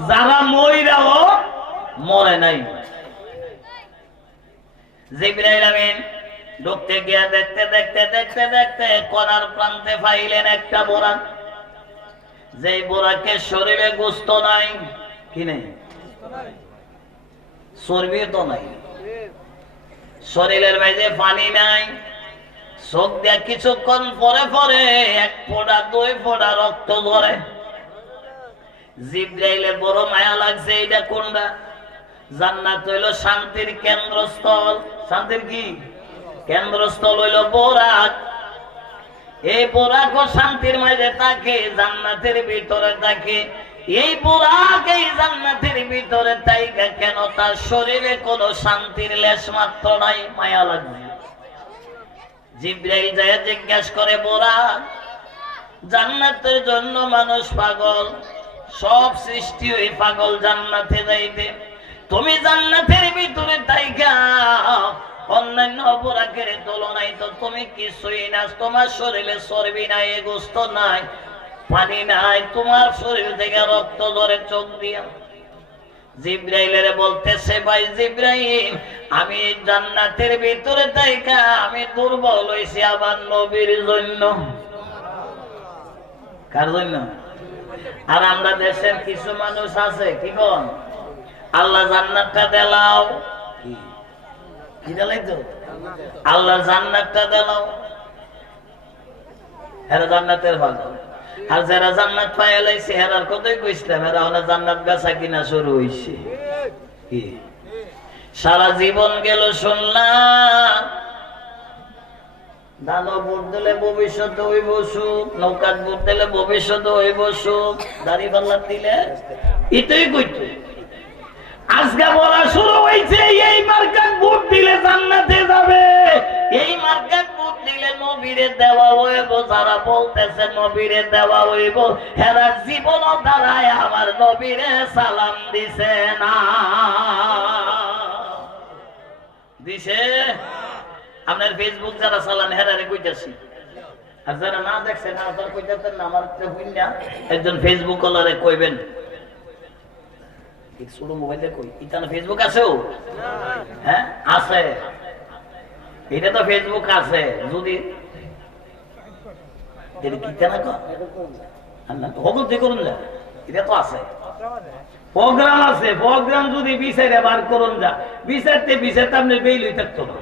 যারা মইরাও মরে নাই। জিবরাইল আমিন ঢুকতে গিয়া দেখতে দেখতে দেখতে দেখতে কোনার প্রান্তে পাইলেন একটা বোরাক। যে বোরাকে শরীরে গোস্ত নাই, কি নেই, চর্বি তো নাই, শরীরের মাঝে পানি নাই, চোখ দিয়ে কিছুক্ষণ পরে পরে এক ফোঁটা দুই ফোঁটা রক্ত ধরে। জিবরাইলের বড় মায়া লাগছে, এটা কোনটা? জান্নাত হইল শান্তির কেন্দ্রস্থল। শান্তির কি কেন্দ্রস্থল? হইল বোরাক। এই বোরাক ও শান্তির মাঝে থাকে, জান্নাতের ভিতরে থাকে। এই বোরাক এই জান্নাতের ভিতরে থাকে কেন? তার শরীরে কোনো শান্তির লেশ মাত্র নাই। মায়া লাগবে। জিবরাইল যায় জিজ্ঞাসা করে, বোরাক, জান্নাতের জন্য মানুষ পাগল, সব সৃষ্টি ওই পাগল জান্নাতে যাইতে, তুমি জান্নাতের ভিতরে থাইকা অন্যান্য বোরাকের তুলনায় তো তুমি কিছুই না। তোমার শরীরে চর্বি নাই, গোস্ত নাই, পানি নাই, তোমার শরীর থেকে রক্ত ধরে চোখ দিয়া। জিবরাইলের বলতেছে, ভাই জিবরাইল, আমি জান্নাতের ভিতরে থাইকা আমি দুর্বল হইছি আমার নবীর জন্য। কার জন্য? আর আমরা দেশের কিছু মানুষ আছে, কি কোন, আল্লাহ জান্নাতটা দেলাও, কি দেলাই তো, আল্লাহ জান্নাতটা দেলাও, এরা জান্নাতের ভালো। আর যারা জান্নাত পাইয়া লাইছে হেরার কথাই কইছিলাম, এরা ওনা জান্নাত বেচা কিনা শুরু হইছে। কি সারা জীবন গেল শুনলাম, দানো ভোট দিলে ভবিষ্যতে হইব সুখ, নৌকাত ভোট দিলে ভবিষ্যতে হইব সুখ, দাড়ি পাল্লা দিলে এটাই কইতো। আজকে বলা শুরু হয়েছে এই মার্কাত ভোট দিলে জান্নাতে যাবে, এই মার্কাত ভোট দিলে নবীরে দেওয়া হইব। যারা বলতেছে নবীরে দেওয়া হইব, হেরা জীবন দাঁড়ায় আমার নবীরে সালাম দিছে না। দিছে? আপনার ফেসবুক যারা চালান হেরারে কইতাছি, আর যারা না দেখছেন না তারা কইতাছেন না। আমার একজন ফেসবুক কলারে কইবেন, ছোট মোবাইলে কই ইতানা ফেসবুক আছেও? হ্যাঁ আছে, এটা তো ফেসবুক আছে। যদি এটা তো আছে, প্রোগ্রাম আছে, প্রোগ্রাম যদি বিচারে বার করুন যা, বিচারতে বিচারতে আপনি বেইলই থাকতো না।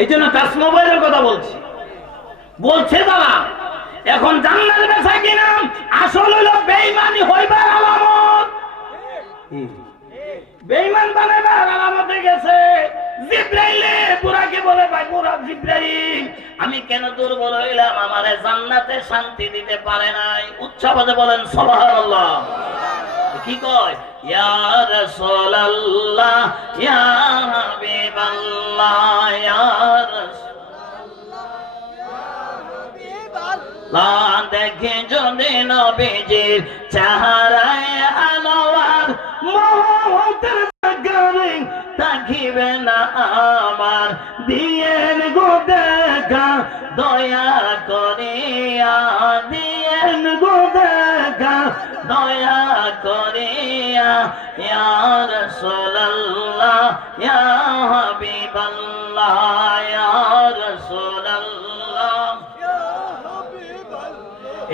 এই জন্য টাচ মোবাইলের কথা বলছি। বলছে তারা এখন জান্নাত বেচা কিনা আসল হলো বেঈমানি হইবার আলামত। বেঈমান বানাবার আলামতে গেছে। জিবরাইলে বুড়াকে বলে, ভাই বুড়া জিবরাইল, আমি কেন দুর্বল হইলাম, আমারে জান্নাতে শান্তি দিতে পারে নাই। উচ্চবাদে বলেন সুবহানাল্লাহ। কি কয়? ইয়া রাসূলুল্লাহ, ইয়া হাবিবাল্লাহ, ইয়া রাসূলুল্লাহ, দেখে যদি নবীজির চেহারায় আনোয়ার, মহতের গানে থাকিবে না আমার, দিয়েন গো দেখা দয়া করিয়া, দিয়েন গো দেখা দয়া করিয়া, ইয়া রাসূলুল্লাহ, ইয়া হাবিবাল্লাহ, ইয়া রাসূলুল্লাহ।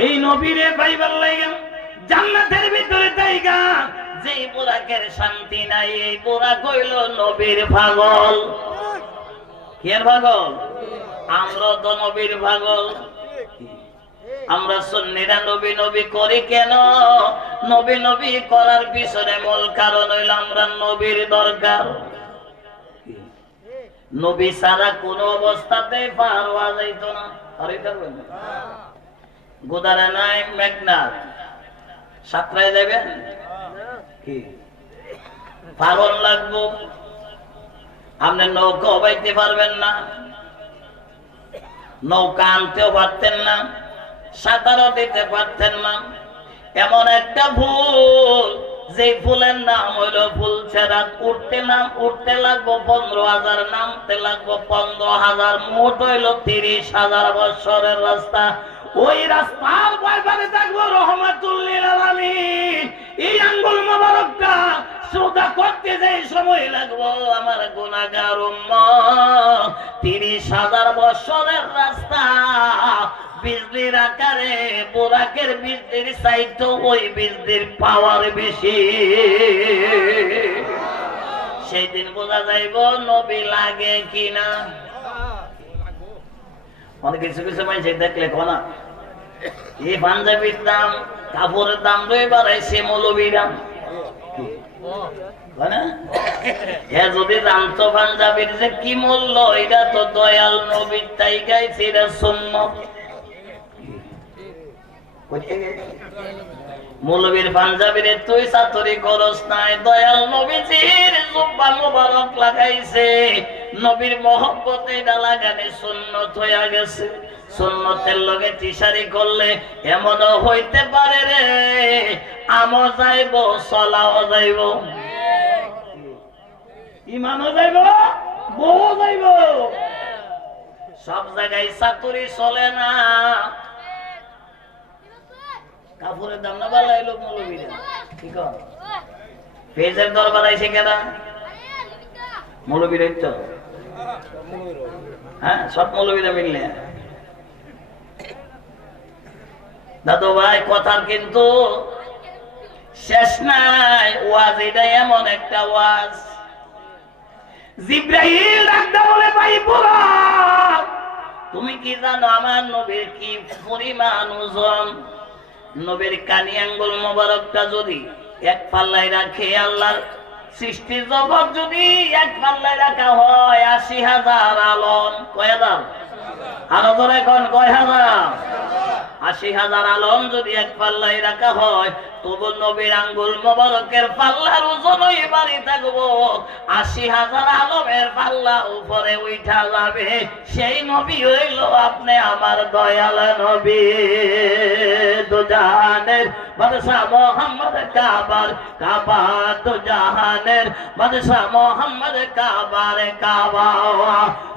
এই নবীরে পাইবার লাগা জান্নাতের ভিতরে জায়গা, যেই বুড়াকের শান্তি নাই, এই বুড়া কইল নবীর পাগল। কের পাগল? আমরা তো নবীর পাগল। আমরা সুন্নিরা নবী নবী করি কেন? নবী নবী করার পিছনে মূল কারণ হইল আমরা নবীর দরকার। নবী ছাড়া কোন অবস্থাতে পার হওয়া যাইত না। গোদারা নাই মেঘনাথ, সাতটায় যাবেন কি পাগল লাগবো, আপনি নৌকা বাইতে পারবেন না, নৌকা আনতেও পারতেন না, সাঁতারও দিতে পারতেন না। এমন একটা ফুল, যে ফুলের নাম হইল ফুলছেরাত। উঠতে লাগবো 15,000, নামতে লাগবো 15,000, মোট হইল 30,000 বছরের রাস্তা। ওই রাস্তার ব্যাপারে থাকবো রহমাতুল লিল আলামিন। এই আঙ্গুল মোবারকটা সোজা করতে যে সময় লাগবো আমার গুনাহগার উম্মত, 30,000 বছরের রাস্তা। বিজলির আকারে বোরাকের বিজলির চাইতো ওই বিজলির পাওয়ার বেশি। সেই দিন বোঝা যাইব নবী লাগে কিনা। অনেক কিছু কিছু মানুষ দেখলে কোনা এই পাঞ্জাবির দাম, কাপড়ের দাম দুই বাড়াইছে, মৌলবীর দাম। যদি জানতো পাঞ্জাবির যে কি মূল্য, এটা তো দয়াল নবীর তাই গাইছে, এটা সুন্নত। মৌলবীর পাঞ্জাবির তুই চাতুরি খরচ নাই, দয়াল নবীজির জুব্বা মোবারক লাগাইছে। নবীর মহব্বতে এটা লাগানি সুন্নত হইয়া গেছে। সুন্নতের লগে তিসারি করলে এমনও হইতে পারে রে, আমও যাইব, চলাও যাইব, ইমানও যাইব, বউ যাইব। সব জায়গায় চাতুরি চলে না। কাপড়ের দাম না বাড়াই লোক মৌলবীরা, ঠিক আছে? পেজের দর বাড়াইছে কেনা মৌলবীরা তো, হ্যাঁ সব মৌলবীরা মিললে। দাদু ভাই কথার কিন্তু শেষ নাই। ওয়াজ এটা এমন একটা ওয়াজ, জিবরাইল ডাকতে বলে, ভাই বুড়া তুমি কি জানো আমার নবীর কি পরিমাণ ওজন? নবীর কানি আঙ্গুল মোবারকটা যদি এক পাল্লায় রাখে, আল্লাহর সৃষ্টি জগৎ যদি এক পাল্লায় রাখা হয়, 80,000 আলম। কয় হাজার? আরো ধরে কোন কয় হাজার? 80,000 আলম যদি এক পাল্লায় রাখা হয়, তবু নবীর আঙ্গুল মোবারকের পাল্লার ওজন ওই বাড়ি থাকবো 80,000 আলমের পাল্লা উপরে উঠা যাবে। সেই নবী হইল আপনি আমার দয়াল নবী। দুজাহানের বাদশাহ মোহাম্মদ কাবা, দুজাহানের বাদশাহ মোহাম্মদ কাবা।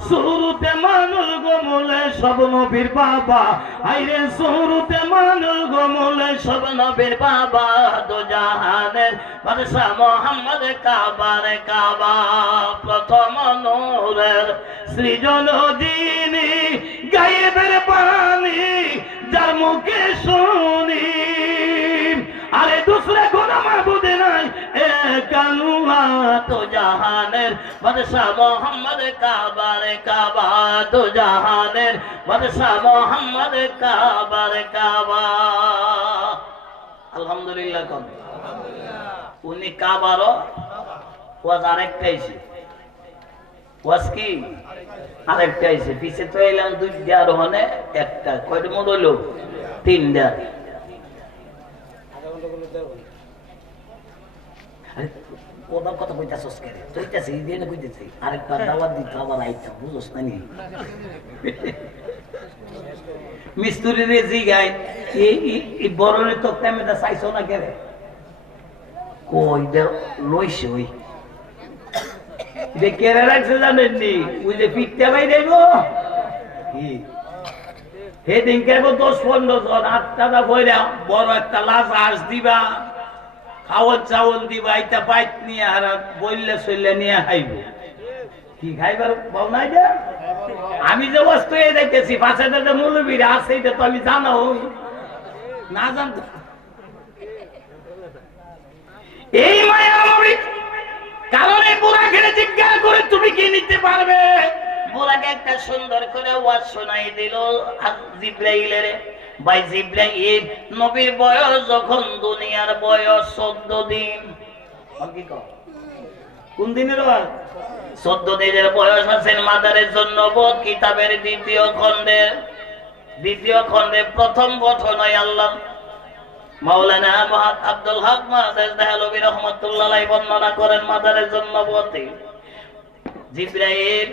শুরুতে মানুল গোমলে সব নবীর বাবা, আইরে শুরুতে মানুল গোমলে সব নবীর বাবা। দুজাহানের বাদশাহ মোহাম্মদ কাবা, প্রথম নূরের সৃজন যিনি, গায়েবের পানি যার মুখে শুনি, আরে দুসরে কোনো মাবুদ নাই এক আল্লাহ। দুজাহানের বাদশাহ মোহাম্মদ কাবা, দুজাহানের বাদশাহ মোহাম্মদ কাবা। আলহামদুলিল্লাহ। উনি কাবারও ওয়াজ আরেকটা আইছে, ওয়াজ কি আরেকটা আইছে। পিছে তো এলাম দুইটা আর ওখানে একটা, কয়টা মোট হইলো? তিনটা। ওদের কথা কইতাছস কেন? কইতাছি ইদেনে কইতেছি আরেকবার দাওয়াত দিতে আবার আইতাম, বুঝছস না নি? মিস্ত্রি রে জিগাই এই বড়রে তো তেমেটা চাইছো না কেন? কই দে লইছে ওই দেখে রাখছে জানেন নি, ওই যে পিঠটা ভাই দেব হে দিন কেবো 10-15 জন 8টা বইরা বড় একটা লাশ আস দিবা, খাওয়ার চাউল দিবা, এটা বাইক নিয়ে আর বললে চললে নিয়ে খাইব। কি খাইবার বল নাই দে? আমি যে বস্তু এই দেখতেছি পাশে যে মৌলবীরা আছে এটা তো আমি জানো না, জানতো এই মায়া নবী কারণে বুড়া খেলে জিজ্ঞাসা করে তুমি কি নিতে পারবে? বুড়াকে একটা সুন্দর করে ওয়াজ শোনাই দিল জিব্রাইলের। ভাই জিব্রাইল নবীর বয়স যখন দুনিয়ার বয়স 14 দিন। কোন দিনের ওয়াজ? 14 দিনের বয়স আছেন। মাদারের জন্য বোধ কিতাবের দ্বিতীয় খণ্ডে প্রথম ঘটনায় আল্লাহ মাওলানা আব্দুল হক মাহমুদ দেহলভী রাহমাতুল্লাহ আলাইহি বর্ণনা করেন মাদারের জন্য বলতে জিব্রাইল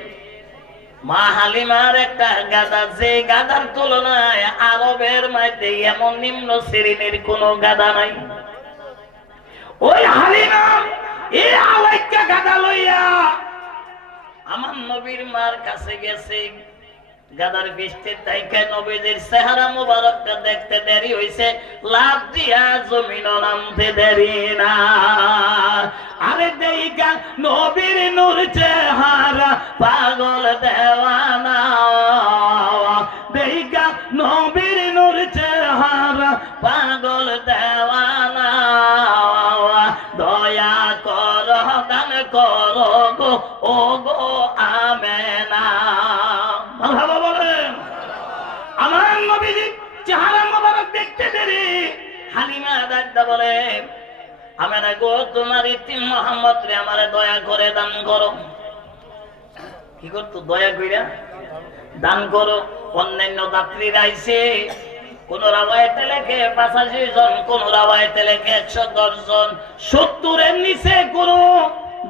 মা হালিমার একটা গাদা, যে গাদার তুলনায় আরবের মধ্যে এমন নিম্ন শ্রেণীর কোন গাদা নাই। ওই হালিমা এই আলাইকা গাদা লইয়া আমার নবীর মার কাছে গেছে। গাদার বৃষ্টির তাইকা নবীজির চেহারা মুবারকটা দেখতে দেরি হইছে, লাভ দিয়া জমিন নামতে দেরি না। আরে দেইকা নবীর নূর চেহারা পাগল দেওয়ানা, দেইকা নবীর নূর চেহারা পাগল দেওয়ানা। দয়া কর দান করো গো ও গো আমেনা। আমার নবীজি চেহারা মোবারক দেখতে দেরি। হালিমা দাদা বলে আমেনা গো তোমার ইতিম মোহাম্মদ রে আমারে দয়া করে দান করো। কি করতো? দয়া কইরা দান করো। অন্যান্য যাত্রীরা আইছে, কোন রাওয়ায়াতে লেখে 85 জন, কোন রাওয়ায়াতে লেখে 110 জন। 70-এর নিচে কোন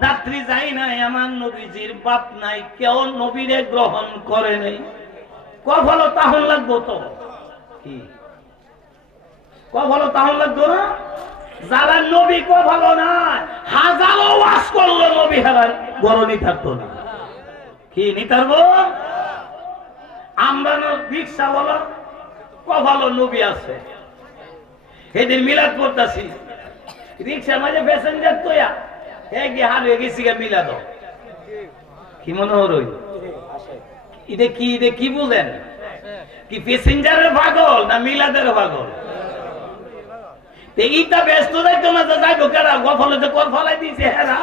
যাত্রী যাই নাই। আমার নবীজির বাপ নাই, কেউ নবীরে গ্রহণ করে নাই। কফল তাহল লাগবো তো কি? কফল তাহল লাগবো না? যারা নবী কফল না হাজারো ওয়াজ করলো নবী হারার গরনি থাকতো না। কি নিতারবো? আমরা রিক্সা বলো কফল নবী আছে। এদিন মিলাদ করতেছি, রিক্সা মাঝে প্যাসেঞ্জার তোয়া হে গিয়ে হাল হয়ে গেছি মিলাদ। কি মনে হল? এটা কি বুঝেন? কি প্যাসেঞ্জারের পাগল না মিলাদের পাগল? এইটা ব্যস্ত যাইতো না যে যাইবো কেরা গফলে যে কর ফলাই দিয়েছে হেরা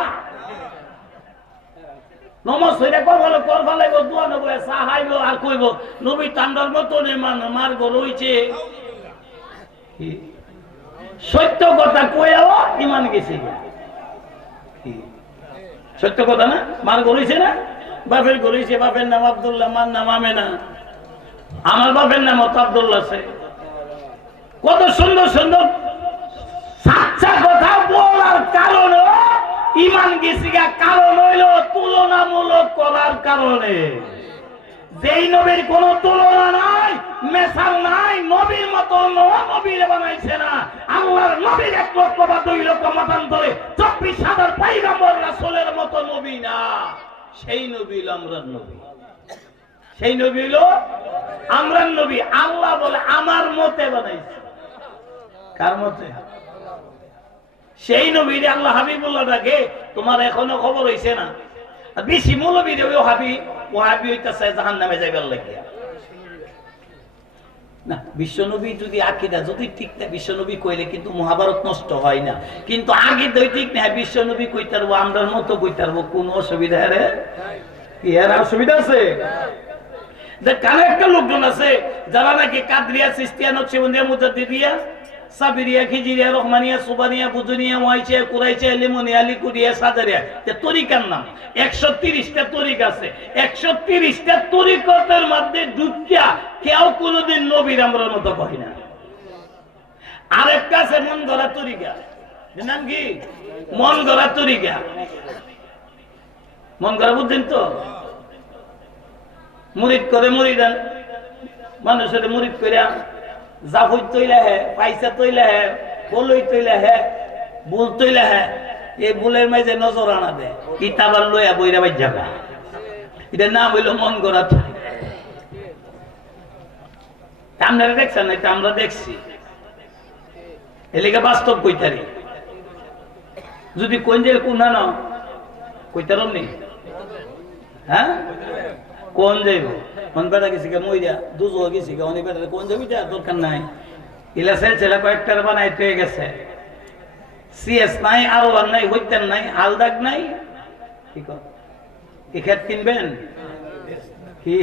নমস্কার কর ফলাইব দোয়া নেব সাহাইব আর কইব নবী তান্ডার মতন মার্গ রয়েছে। সত্য কথা কইয়াও ইমান গেছে। সত্য কথা না? মার্গ রয়েছে না? বাপের গড়েছে, বাপের নাম আব্দুল্লাহ, মার নাম আমেনা। আমার বাপের নাম আব্দুল্লাহ। কত সুন্দর সুন্দর সাচ্চা কথা বলার কারণে ইমান গেছি। কারণ হইল তুলনামূলক করার কারণে। যেই নবীর কোন তুলনা নাই, মেসাল নাই, নবীর মতো নবীর বানাইছে না। আল্লাহর নবীর 1 লক্ষ বা 2 লক্ষ মতান্তরে 24,000 পয়গম্বর রাসূলের মতো নবী না। সেই নবী হলো আমরার নবী। সেই নবী হলো আমরার নবী। আল্লাহ বলে আমার মতে বানাইছে। কার মতে? সেই নবীর আল্লাহ হাবিবুল্লাহ ডাকে। তোমার এখনো খবর হইছে না? বেশি মৌলবীর ওয়াহাবি হইতাছে জাহান্নামে যাইবার লাগিয়া না। বিশ্বনবী যদি আকীদা যদি ঠিক না, বিশ্বনবী কইলে কিন্তু মহাভারত নষ্ট হয় না। কিন্তু আগে দই ঠিক না, বিশ্বনবী কইতারবো আমরার মতো কইতারবো, কোন অসুবিধা? রে কি এর অসুবিধা আছে? যে কানে একটা লোকজন আছে যারা নাকি কাদরিয়া, চিশতিয়া, নকশবন্দিয়া, মুজাদ্দিদিয়া সাবিরিয়া, খিজিরিয়া, রহমানিয়া, সুবানিয়া, বুজুনিয়া, ওয়াইচিয়া, কুরাইচিয়া, লিমোনিয়া, লিকুডিয়া, সাদারিয়া, তরিকার নাম 130টা তরিক আছে। 130টা তরিকতের মধ্যে ঢুকিয়া কেউ কোনোদিন নবীর আমরার মতো কই না। আরেকটা আছে মন গড়া তরিকা, নাম কি? মন গড়া তরিকা। মন গড়া বুঝছেন তো? মুরিদ করে, মুরিদান মানুষের মুরিদ করে জাফর তৈলা হে, পাইসা তৈলা হে, বলই তৈলা হে, বুল তৈলা হে। এই বুলের মাঝে নজর আনা দেয়, কিতাবার লইয়া বইরা বাই যাবে। এটার নাম হইল মন গড়া তরিকা। আপনারা দেখছেন না? এটা আমরা দেখছি। এলিকে বাস্তব কইতারি। যদি কোন যে কোন না কইতার নি, হ্যাঁ কোন যাইব? মন বেড়া গেছি গে মইরা, দুজো গেছি গে, অনেক বেড়া কোন যাবি যা দরকার নাই। ইলাসের ছেলে কয়েকটার বানাই পেয়ে গেছে। সিএস নাই, আরো নাই, হইতেন নাই, হালদাগ নাই। কি কর কি খেত কিনবেন কি?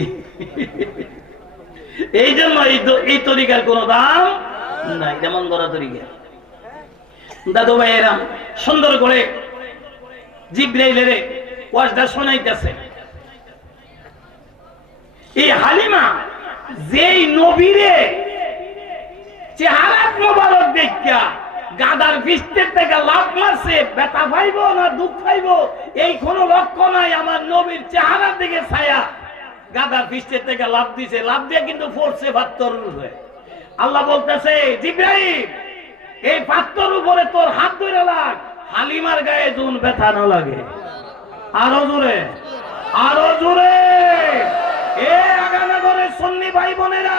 এই জন্য এই তরিকার কোন দাম নাই। যেমন গড়া তরিকা। দাদু ভাইয়েরা সুন্দর করে জিব্রাইলের ওয়াজটা শোনাইতেছে। এই হালিমা যেই নবীরে চেহারা মোবারক দেখা গাদার বৃষ্টির থেকে লাভ মারছে, ব্যথা পাইব না দুঃখ পাইব এই কোন লক্ষ্য নাই। আমার নবীর চেহারার দিকে ছায়া গাদার বৃষ্টির থেকে লাভ দিছে, লাভ দিয়ে কিন্তু পড়ছে পাথর উপরে। আল্লাহ বলতেছে, জিব্রাইল এই পাথর উপরে তোর হাত ধরে লাগ, হালিমার গায়ে যেন ব্যথা না লাগে। আরো জোরে, আরো জোরে। এ আগানগরের সুন্নি ভাই বোনেরা,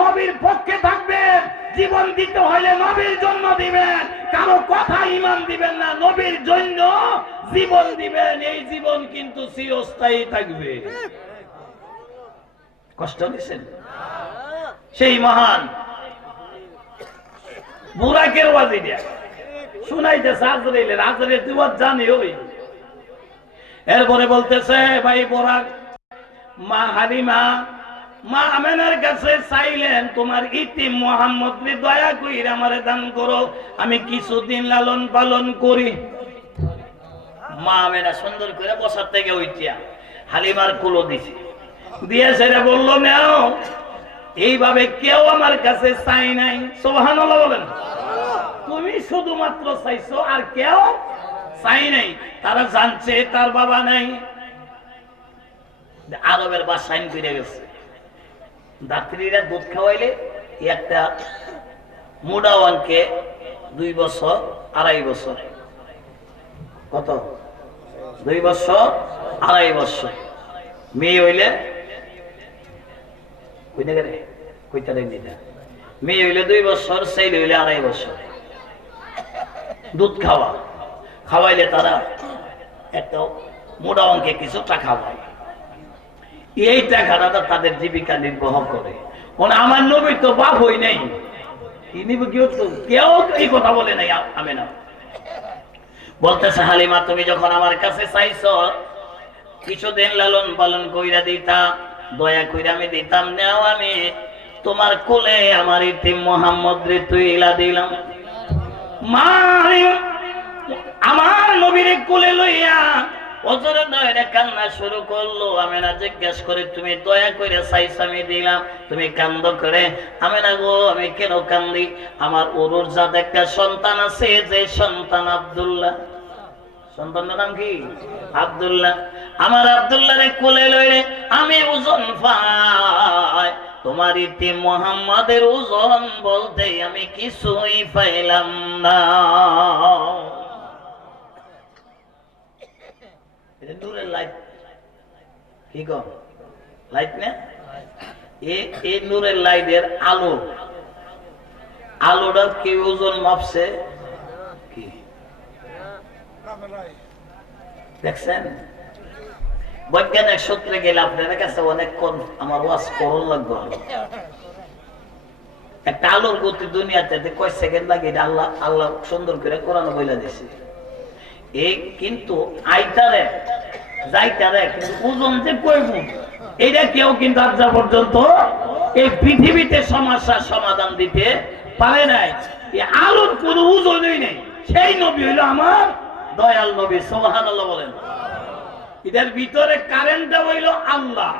নবীর পক্ষে থাকবেন। জীবন দিতে হইলে নবীর জন্য দিবেন, কারো কথা ঈমান দিবেন না, নবীর জন্য জীবন দিবেন। এই জীবন কিন্তু চিরস্থায়ী থাকবে। কষ্ট দিছেন? সেই মহান বুরাকের ওয়াজিরা শুনাইতেছে আজরাইলের, আজরাইল তুই জানি ওই। এরপরে বলতেছে, ভাই বুরাক, মা হালিমা মা আমেনার কাছে চাইলেন, তোমার ইতিম মুহাম্মদ রে দয়া কইরা আমারে দান করো, আমি কিছুদিন লালন পালন করি। মা আমেনা সুন্দর করে বসার থেকে উঠিয়া হালিমার কুলো দিছে, দিয়ে সেটা বললো, নাও। এইভাবে কেউ আমার কাছে চাই নাই। সুবহানাল্লাহ বলেন। তুমি শুধুমাত্র চাইছো, আর কেউ চাই নাই। তারা জানছে তার বাবা নাই। আরবের বাসাইন ফিরে গেছে। দাত্রীরা দুধ খাওয়াইলে একটা মুডাওয়ানকে 2 বছর 2.5 বছর, কত 2 বছর 2.5 বছর, মেয়ে হইলে মেয়ে হইলে 2 বছর, ছেলে হইলে 2.5 বছর দুধ খাওয়াইলে তারা একটা মোটা অঙ্কে কিছু টাকা পায়। এই টাকাটা তাদের জীবিকা নির্বাহ করে। আমার নবী তো বাপ হই নাই, কেউ এই কথা বলে নাই। আমি না বলতেছে, হালিমা তুমি যখন আমার কাছে চাইছো কিছুদিন লালন পালন কইরা দিতা, দয়া কইরা আমি দিতাম, নাও আমি তোমার কোলে আমার ইতিম মুহাম্মদ রে তুইলা দিলাম। মা আমার নবীরে কোলে লইয়া ওজরে নয়নে কান্না শুরু করলো। আমি না জিজ্ঞেস করে, তুমি দয়া করে চাইছ আমি দিলাম, তুমি কান্দ করে। আমি না গো, আমি কেন কান্দি? আমার ওরুর জাত একটা সন্তান আছে, যে সন্তান আব্দুল্লাহ। সন্তানের নাম কি? আব্দুল্লাহ। আমার আব্দুল্লাহরে কোলে লইলে আমি ওজন পাই, তোমার ইতিম মুহাম্মাদের ওজন বলতে আমি কিছুই পাইলাম না। নূরের লাইট কি কম লাইট না, এই নূরের লাইটের আলোটা কি ওজন মাপছে কি দেখছেন? বৈজ্ঞানিক সূত্রে গেলে আপনার কাছে অনেকক্ষণ আমার ওয়াজ করণ লাগবে। একটা আলোর গতি দুনিয়াতে কয় সেকেন্ড লাগে, আল্লাহ সুন্দর করে কোরআন বইলা দিছে। এই কিন্তু আইতারে যাইতারে কিন্তু ওজন যে কইব এইটা কেউ কিন্তু আজ পর্যন্ত এই পৃথিবীতে সমস্যার সমাধান দিতে পারে নাই। এই আলোর কোনো ওজনই নেই, সেই নবী হইলো আমার দয়াল নবী, সুবহানাল্লাহ বলেন। এটার ভিতরে কারেন্টটা হইলো আল্লাহ।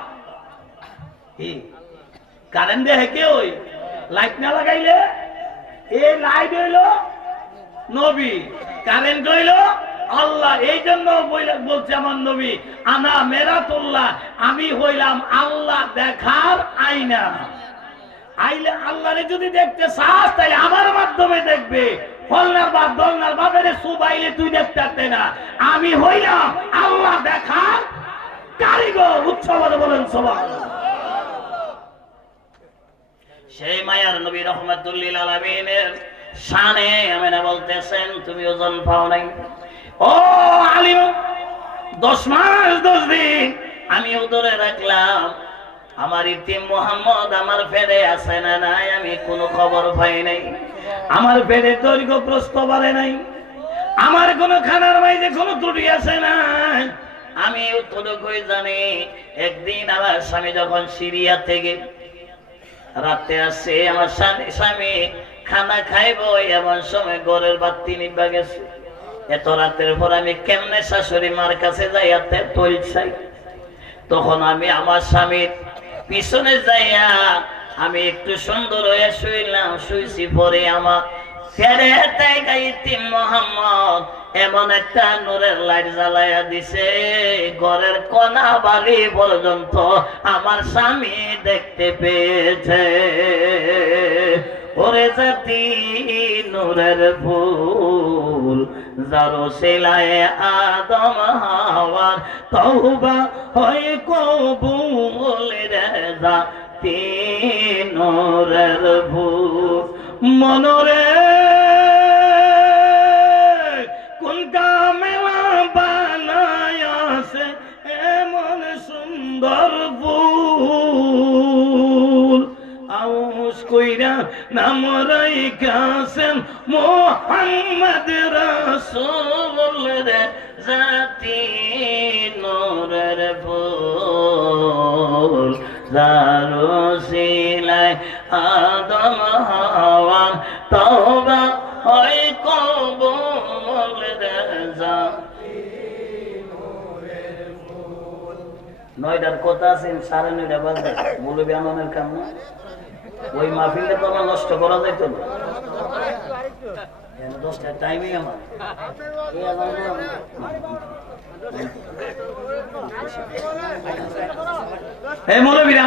কারেন্ট দেয় কে? ওই লাইট না লাগাইলে এই লাইট হইলো নবী, কারেন্ট হইলো আল্লাহ। এই জন্য বলছে আমার নবী, আনা মেরাতুল্লাহ, আমি হইলাম আল্লাহ দেখার আয়না। আইলে আল্লাহরে যদি দেখতে চাস তাই আমার মাধ্যমে দেখবে। হলনার বাপ দলনার বাপের সুবাইলে তুই দেখতে পারতে না। আমি হইলাম আল্লাহ দেখার কারিগর। উৎসবাদ বলেন সুবহানাল্লাহ। সেই মায়ার নবী রহমাতুল লিল আলামিনের শানে আমেনা বলতেছেন, তুমি ওজন পাও নাই। ও আলিম, 10 মাস 10 দিন আমি উদরে রাখলাম, আমার ইতিম মোহাম্মদ আমার ফেরে আছে না নাই আমি কোনো খবর পাই নাই। আমার পেটে দৈর্ঘ্য প্রস্থ বাড়ে নাই, আমার কোনো খানার মাইজে কোনো ত্রুটি আছে না। আমি উত্তরকই জানি, একদিন আমার স্বামী যখন সিরিয়া থেকে রাতে আসছে, আমার স্বামী খানা খাইব এমন সময় ঘরের বাতি নিভা গেছে। এত রাতের পর আমি কেমনে শাশুড়ি মার কাছে যাই তৈল চাই। তখন আমি আমার স্বামীর পিছনে যাইয়া আমি একটু সুন্দর হয়ে শুইলাম। শুইছি পরে আমার ফেরে ইতিম মোহাম্মদ এমন একটা নূরের লাইট জ্বালাইয়া দিছে, ঘরের কোনা বালি পর্যন্ত আমার স্বামী দেখতে পেয়েছে। ওরে জাতি নূরের ফুল, যারো সেলায় আদম হাওয়ার তওবা হয় কবুল রে, জাতি নূরের ফুল। মনরে কোন কামেলা বানায়াছে এমন সুন্দর ফুল, আউস কইরা নাম রাইখাছেন মুহাম্মদ রাসূল রে, জাতি নূরের ফুল, যারো সিলায় আদম হাওয়া তওবা হয় কবুল রে, জাতি নূরের ফুল। 9টার কথা আছে, 9:30 বাজে মৌলবী আননের কাম না। ওই মাহফিলে তো আমার নষ্ট করা যাইতো না। 10টার টাইমই আমার এই মৌলবীরা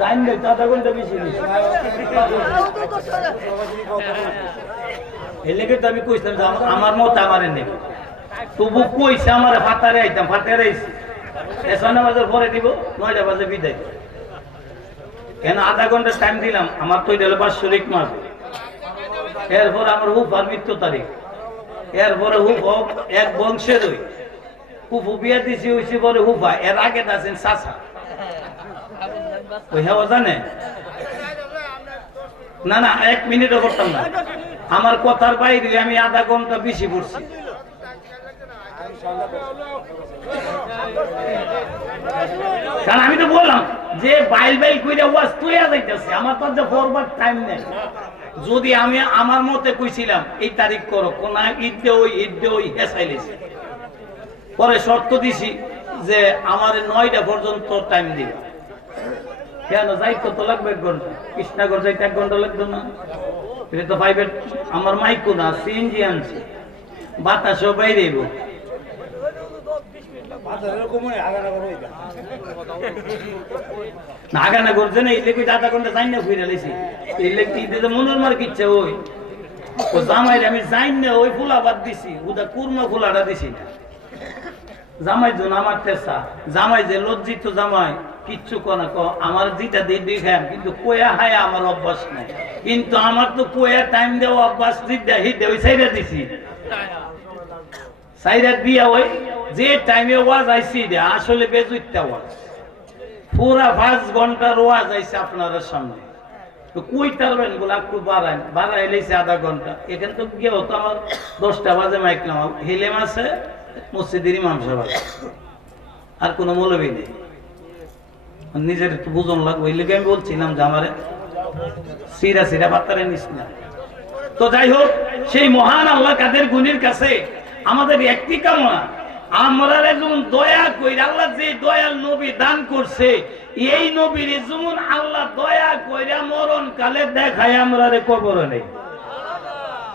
জানবে দাদা কোনটা বেশি এলাকে তো আমি কইছিলাম যে আমার মত আমার নেবে, তবু কইছে আমার ফাতারে আইতাম, ফাতারে আইছি এসব নামাজের পরে দিব, 9টা বাজে বিদায়। কেন আধা ঘন্টা টাইম দিলাম, আমার তো এটা বাৎসরিক মাস। এরপর আমার হুফার মৃত্যু তারিখ, এরপরে হুফ এক বংশের ওই হুফু বিয়া দিছি হইছি পরে হুফা, এর আগে আছেন চাচা। ওই হ্যাঁ জানে না, না 1 মিনিটও করতাম না। আমার কথার বাইরে আমি আধা ঘন্টা বেশি পড়ছি। কারণ আমি তো বললাম যে বাইল বাইল কইরা ওয়াজ তুইয়া যাইতেছে, আমার তো যে ফরওয়ার্ড টাইম নেই। যদি আমি আমার মতে কইছিলাম এই তারিখ করো, কোন ঈদে ওই হেসাইলেছে, পরে শর্ত দিছি যে আমার 9টা পর্যন্ত টাইম দিবে। কেন যাইতো তো লাগবে 1 ঘন্টা, কৃষ্ণাগর যাইতে 1 ঘন্টা লাগতো না। এটা তো প্রাইভেট, আমার মাইকও না, সিএনজি আনছি, বাতাসও বাইরেইব। নাগানা করছে না, ইলে কই আধা ঘন্টা যাই না ফিরে লেছি। ইলে কি দিতে মনের মার কিচ্ছে ওই ও জামাইরে আমি যাই না ওই ফুলা বাদ দিছি, ওটা কুরমা ফুলাটা দিছি না। জামাই জন আমার তেসা, জামাই যে লজ্জিত জামাই কিচ্ছু কোনা আমার যেটা দিয়ে দিয়ে খাই, কিন্তু কোয়া হায় আমার অভ্যাস নাই। কিন্তু আমার তো কোয়া টাইম দেওয়া অভ্যাস, হিট ওই সাইডা দিছি, সাইডা দিয়া ওই যে টাইমে ওয়াজ আইছি আসলে বেজুইতা ওয়াজ, পুরা 5 ঘন্টার ওয়াজ আইছে আপনাদের সামনে। তো কই তারবেন বলে একটু বাড়াইলেছে আধা ঘন্টা। এখান তো গিয়ে হতো আমার 10টা বাজে মাইকলাম, হিলেম আছে মসজিদের ইমাম সাহেব, আর কোনো মৌলবী নেই। নিজের একটু বুঝন লাগবে, এই লেগে আমি বলছিলাম যে আমার সিরা সিরা পাত্তারে নিস না। তো যাই হোক, সেই মহান আল্লাহ কাদের গুণীর কাছে আমাদের একটি কামনা, আমরা যেমন দয়া করি, আল্লাহ যে দয়াল নবী দান করছে, এই নবীর যেমন আল্লাহ দয়া কইরা মরণ কালে দেখায় আমরা রে কবরে নেই।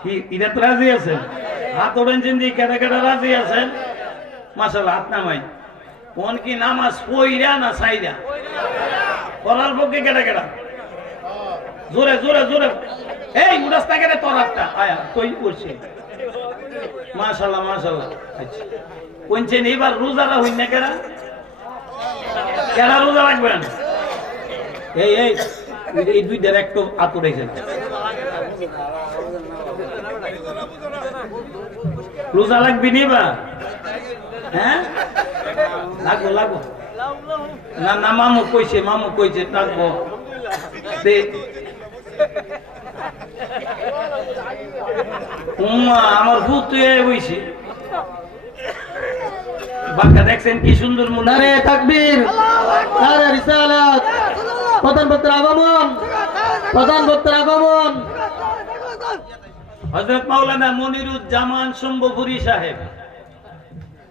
কি এটা তো রাজি আছেন? হাত ওড়েন চিন্তি কেটে কেটে রাজি আছেন? মাশাআল্লাহ, হাত নামাই। কোন কি নামাজ পইরা না সাইরা পড়ার পক্ষে কেটে কেটে জোরে জোরে জোরে, এই উড়াস্তা কেটে তোর হাতটা আয়া তুই করছি। মাশাআল্লাহ মাশাআল্লাহ। আচ্ছা কোনছেন এবার রোজারা হইন না কেডা কেডা রোজা রাখবেন? এই এই এই দুই ডাইরেক্ট আতো রেখেন। রোজা লাগবি নিবা? হ্যাঁ লাগবো লাগবো না না, মামু কইছে থাকবো। আমার ভূত বইছে বাঁকা, দেখছেন কি সুন্দর নারে তাকবীর, নারে রিসালাত, প্রধান বক্তার আগমন, প্রধান বক্তার আগমন। হযরত মাওলানা মনিরুজ্জামান শম্ভুপুরী সাহেব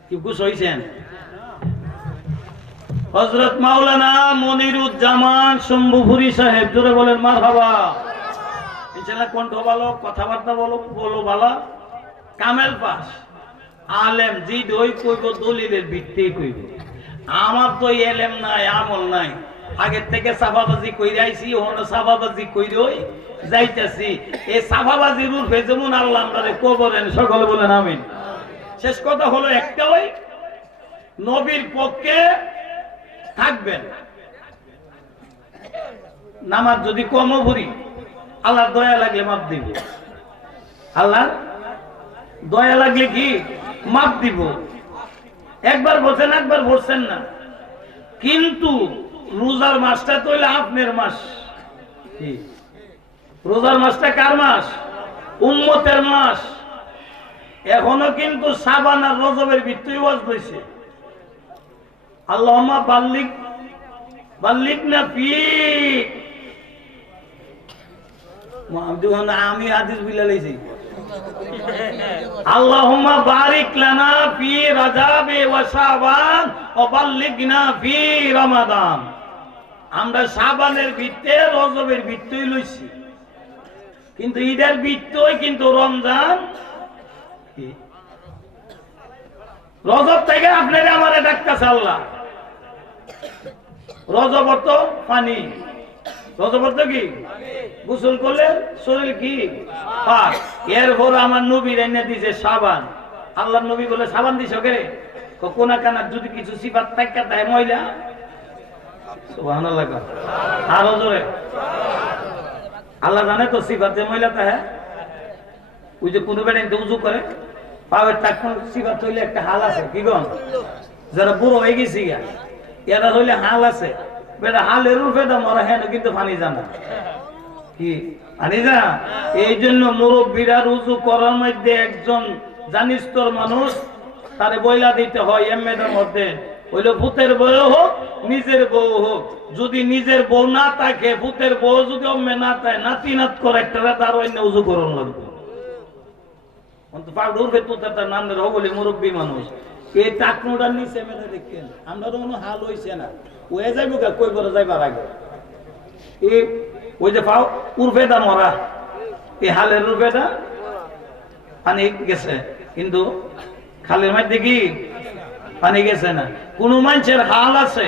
কি খুশ হইছেন? হযরত মাওলানা মনিরুজ্জামান শম্ভুপুরী সাহেব, জোরে বলেন মারহাবা। ইনশাআল্লাহ কণ্ঠ ভালো, কথাবার্তা বলো ভালো, কামেল পাস, আলেম জি দই কইব দলিলের ভিত্তি কইব। আমার তো এলেম নাই, আমল নাই, আগের থেকে সাফাবাজি কইরা আইছি, ওখানে সাফাবাজি কইরই যাইতেছি। এই সাফাবাজির রূপে যেমন আল্লাহ আমাদের কবরেন, সকলে বলেন আমিন। শেষ কথা হলো একটাই, নবীর পক্ষে থাকবেন। নামাজ যদি কমও ভরি, আল্লাহর দয়া লাগলে মাপ দিব। আল্লাহর দয়া লাগলে কি মাপ দিব। একবার বলছেন, একবার বলছেন না, কিন্তু রোজার মাসটা তো হইলে আপনার মাস। রোজার মাসটা কার মাস? উম্মতের মাস। এখনো কিন্তু শাবান আর রজবের ভিত্তি ওয়াজ হইছে। আল্লাহুম্মা বাল্লিগনা ফি, আমি হাদিস বিলা লইছি, আল্লাহুম্মা বারিক লানা ফি রাজাবে ওয়া শাবান ওয়া বাল্লিগনা ফি রমাদান। আমরা শাবানের ভিত্তে রজবের ভিত্তই লইছি, কিন্তু ঈদের ভিত্তই কিন্তু রমজান। রজব থেকে আপনারা আমারে ডাকতেছে আল্লাহ। রজব অর্থ পানি, রজব অর্থ কি? গোসল করলে শরীর কি পাক। এরপর আমার নবী এনে দিছে সাবান। আল্লাহর নবী বলে সাবান দিছ কে? কোনা কানার যদি কিছু সিফাত থাকে তাই ময়লা। সুবহানাল্লাহ। আরো জোরে আল্লাহ জানে তো সিফাত যে ময়লা তা। হ্যাঁ, ওই যে কোনো বেড়ে উজু করে পাওয়ার টাকুন সিফাত হইলে একটা হাল আছে। কি গন যারা বুড়ো হয়ে গেছি গা, এরা হইলে হাল আছে। বেটা হালের রূপে তো মরা হেন, কিন্তু পানি জানা কি পানি যা। এই জন্য মুরব্বীরা রুজু করার মধ্যে একজন জানিস তোর মানুষ তারে বইলা দিতে হয় এমএদের মধ্যে, হইলো ভূতের বউ হোক নিজের বউ হোক। যদি নিজের বউ না থাকে, ভূতের বউ যদি অম্মে না থাকে, নাতি নাত করে একটা তার অন্য উজু করন লাগবে। তার নামের বলে মুরব্বী মানুষ এই টাকনুটার নিচে মেরে দেখেন আমরা তো কোনো হাল হইছে না। ওয়ে যাইব কই বড় যাইবার আগে এই ওই যে পাও উর্ফেদা মরা, এই হালের উর্ফেদা পানি গেছে, কিন্তু খালের মধ্যে কি পানি গেছে না। কোন মানুষের হাল আছে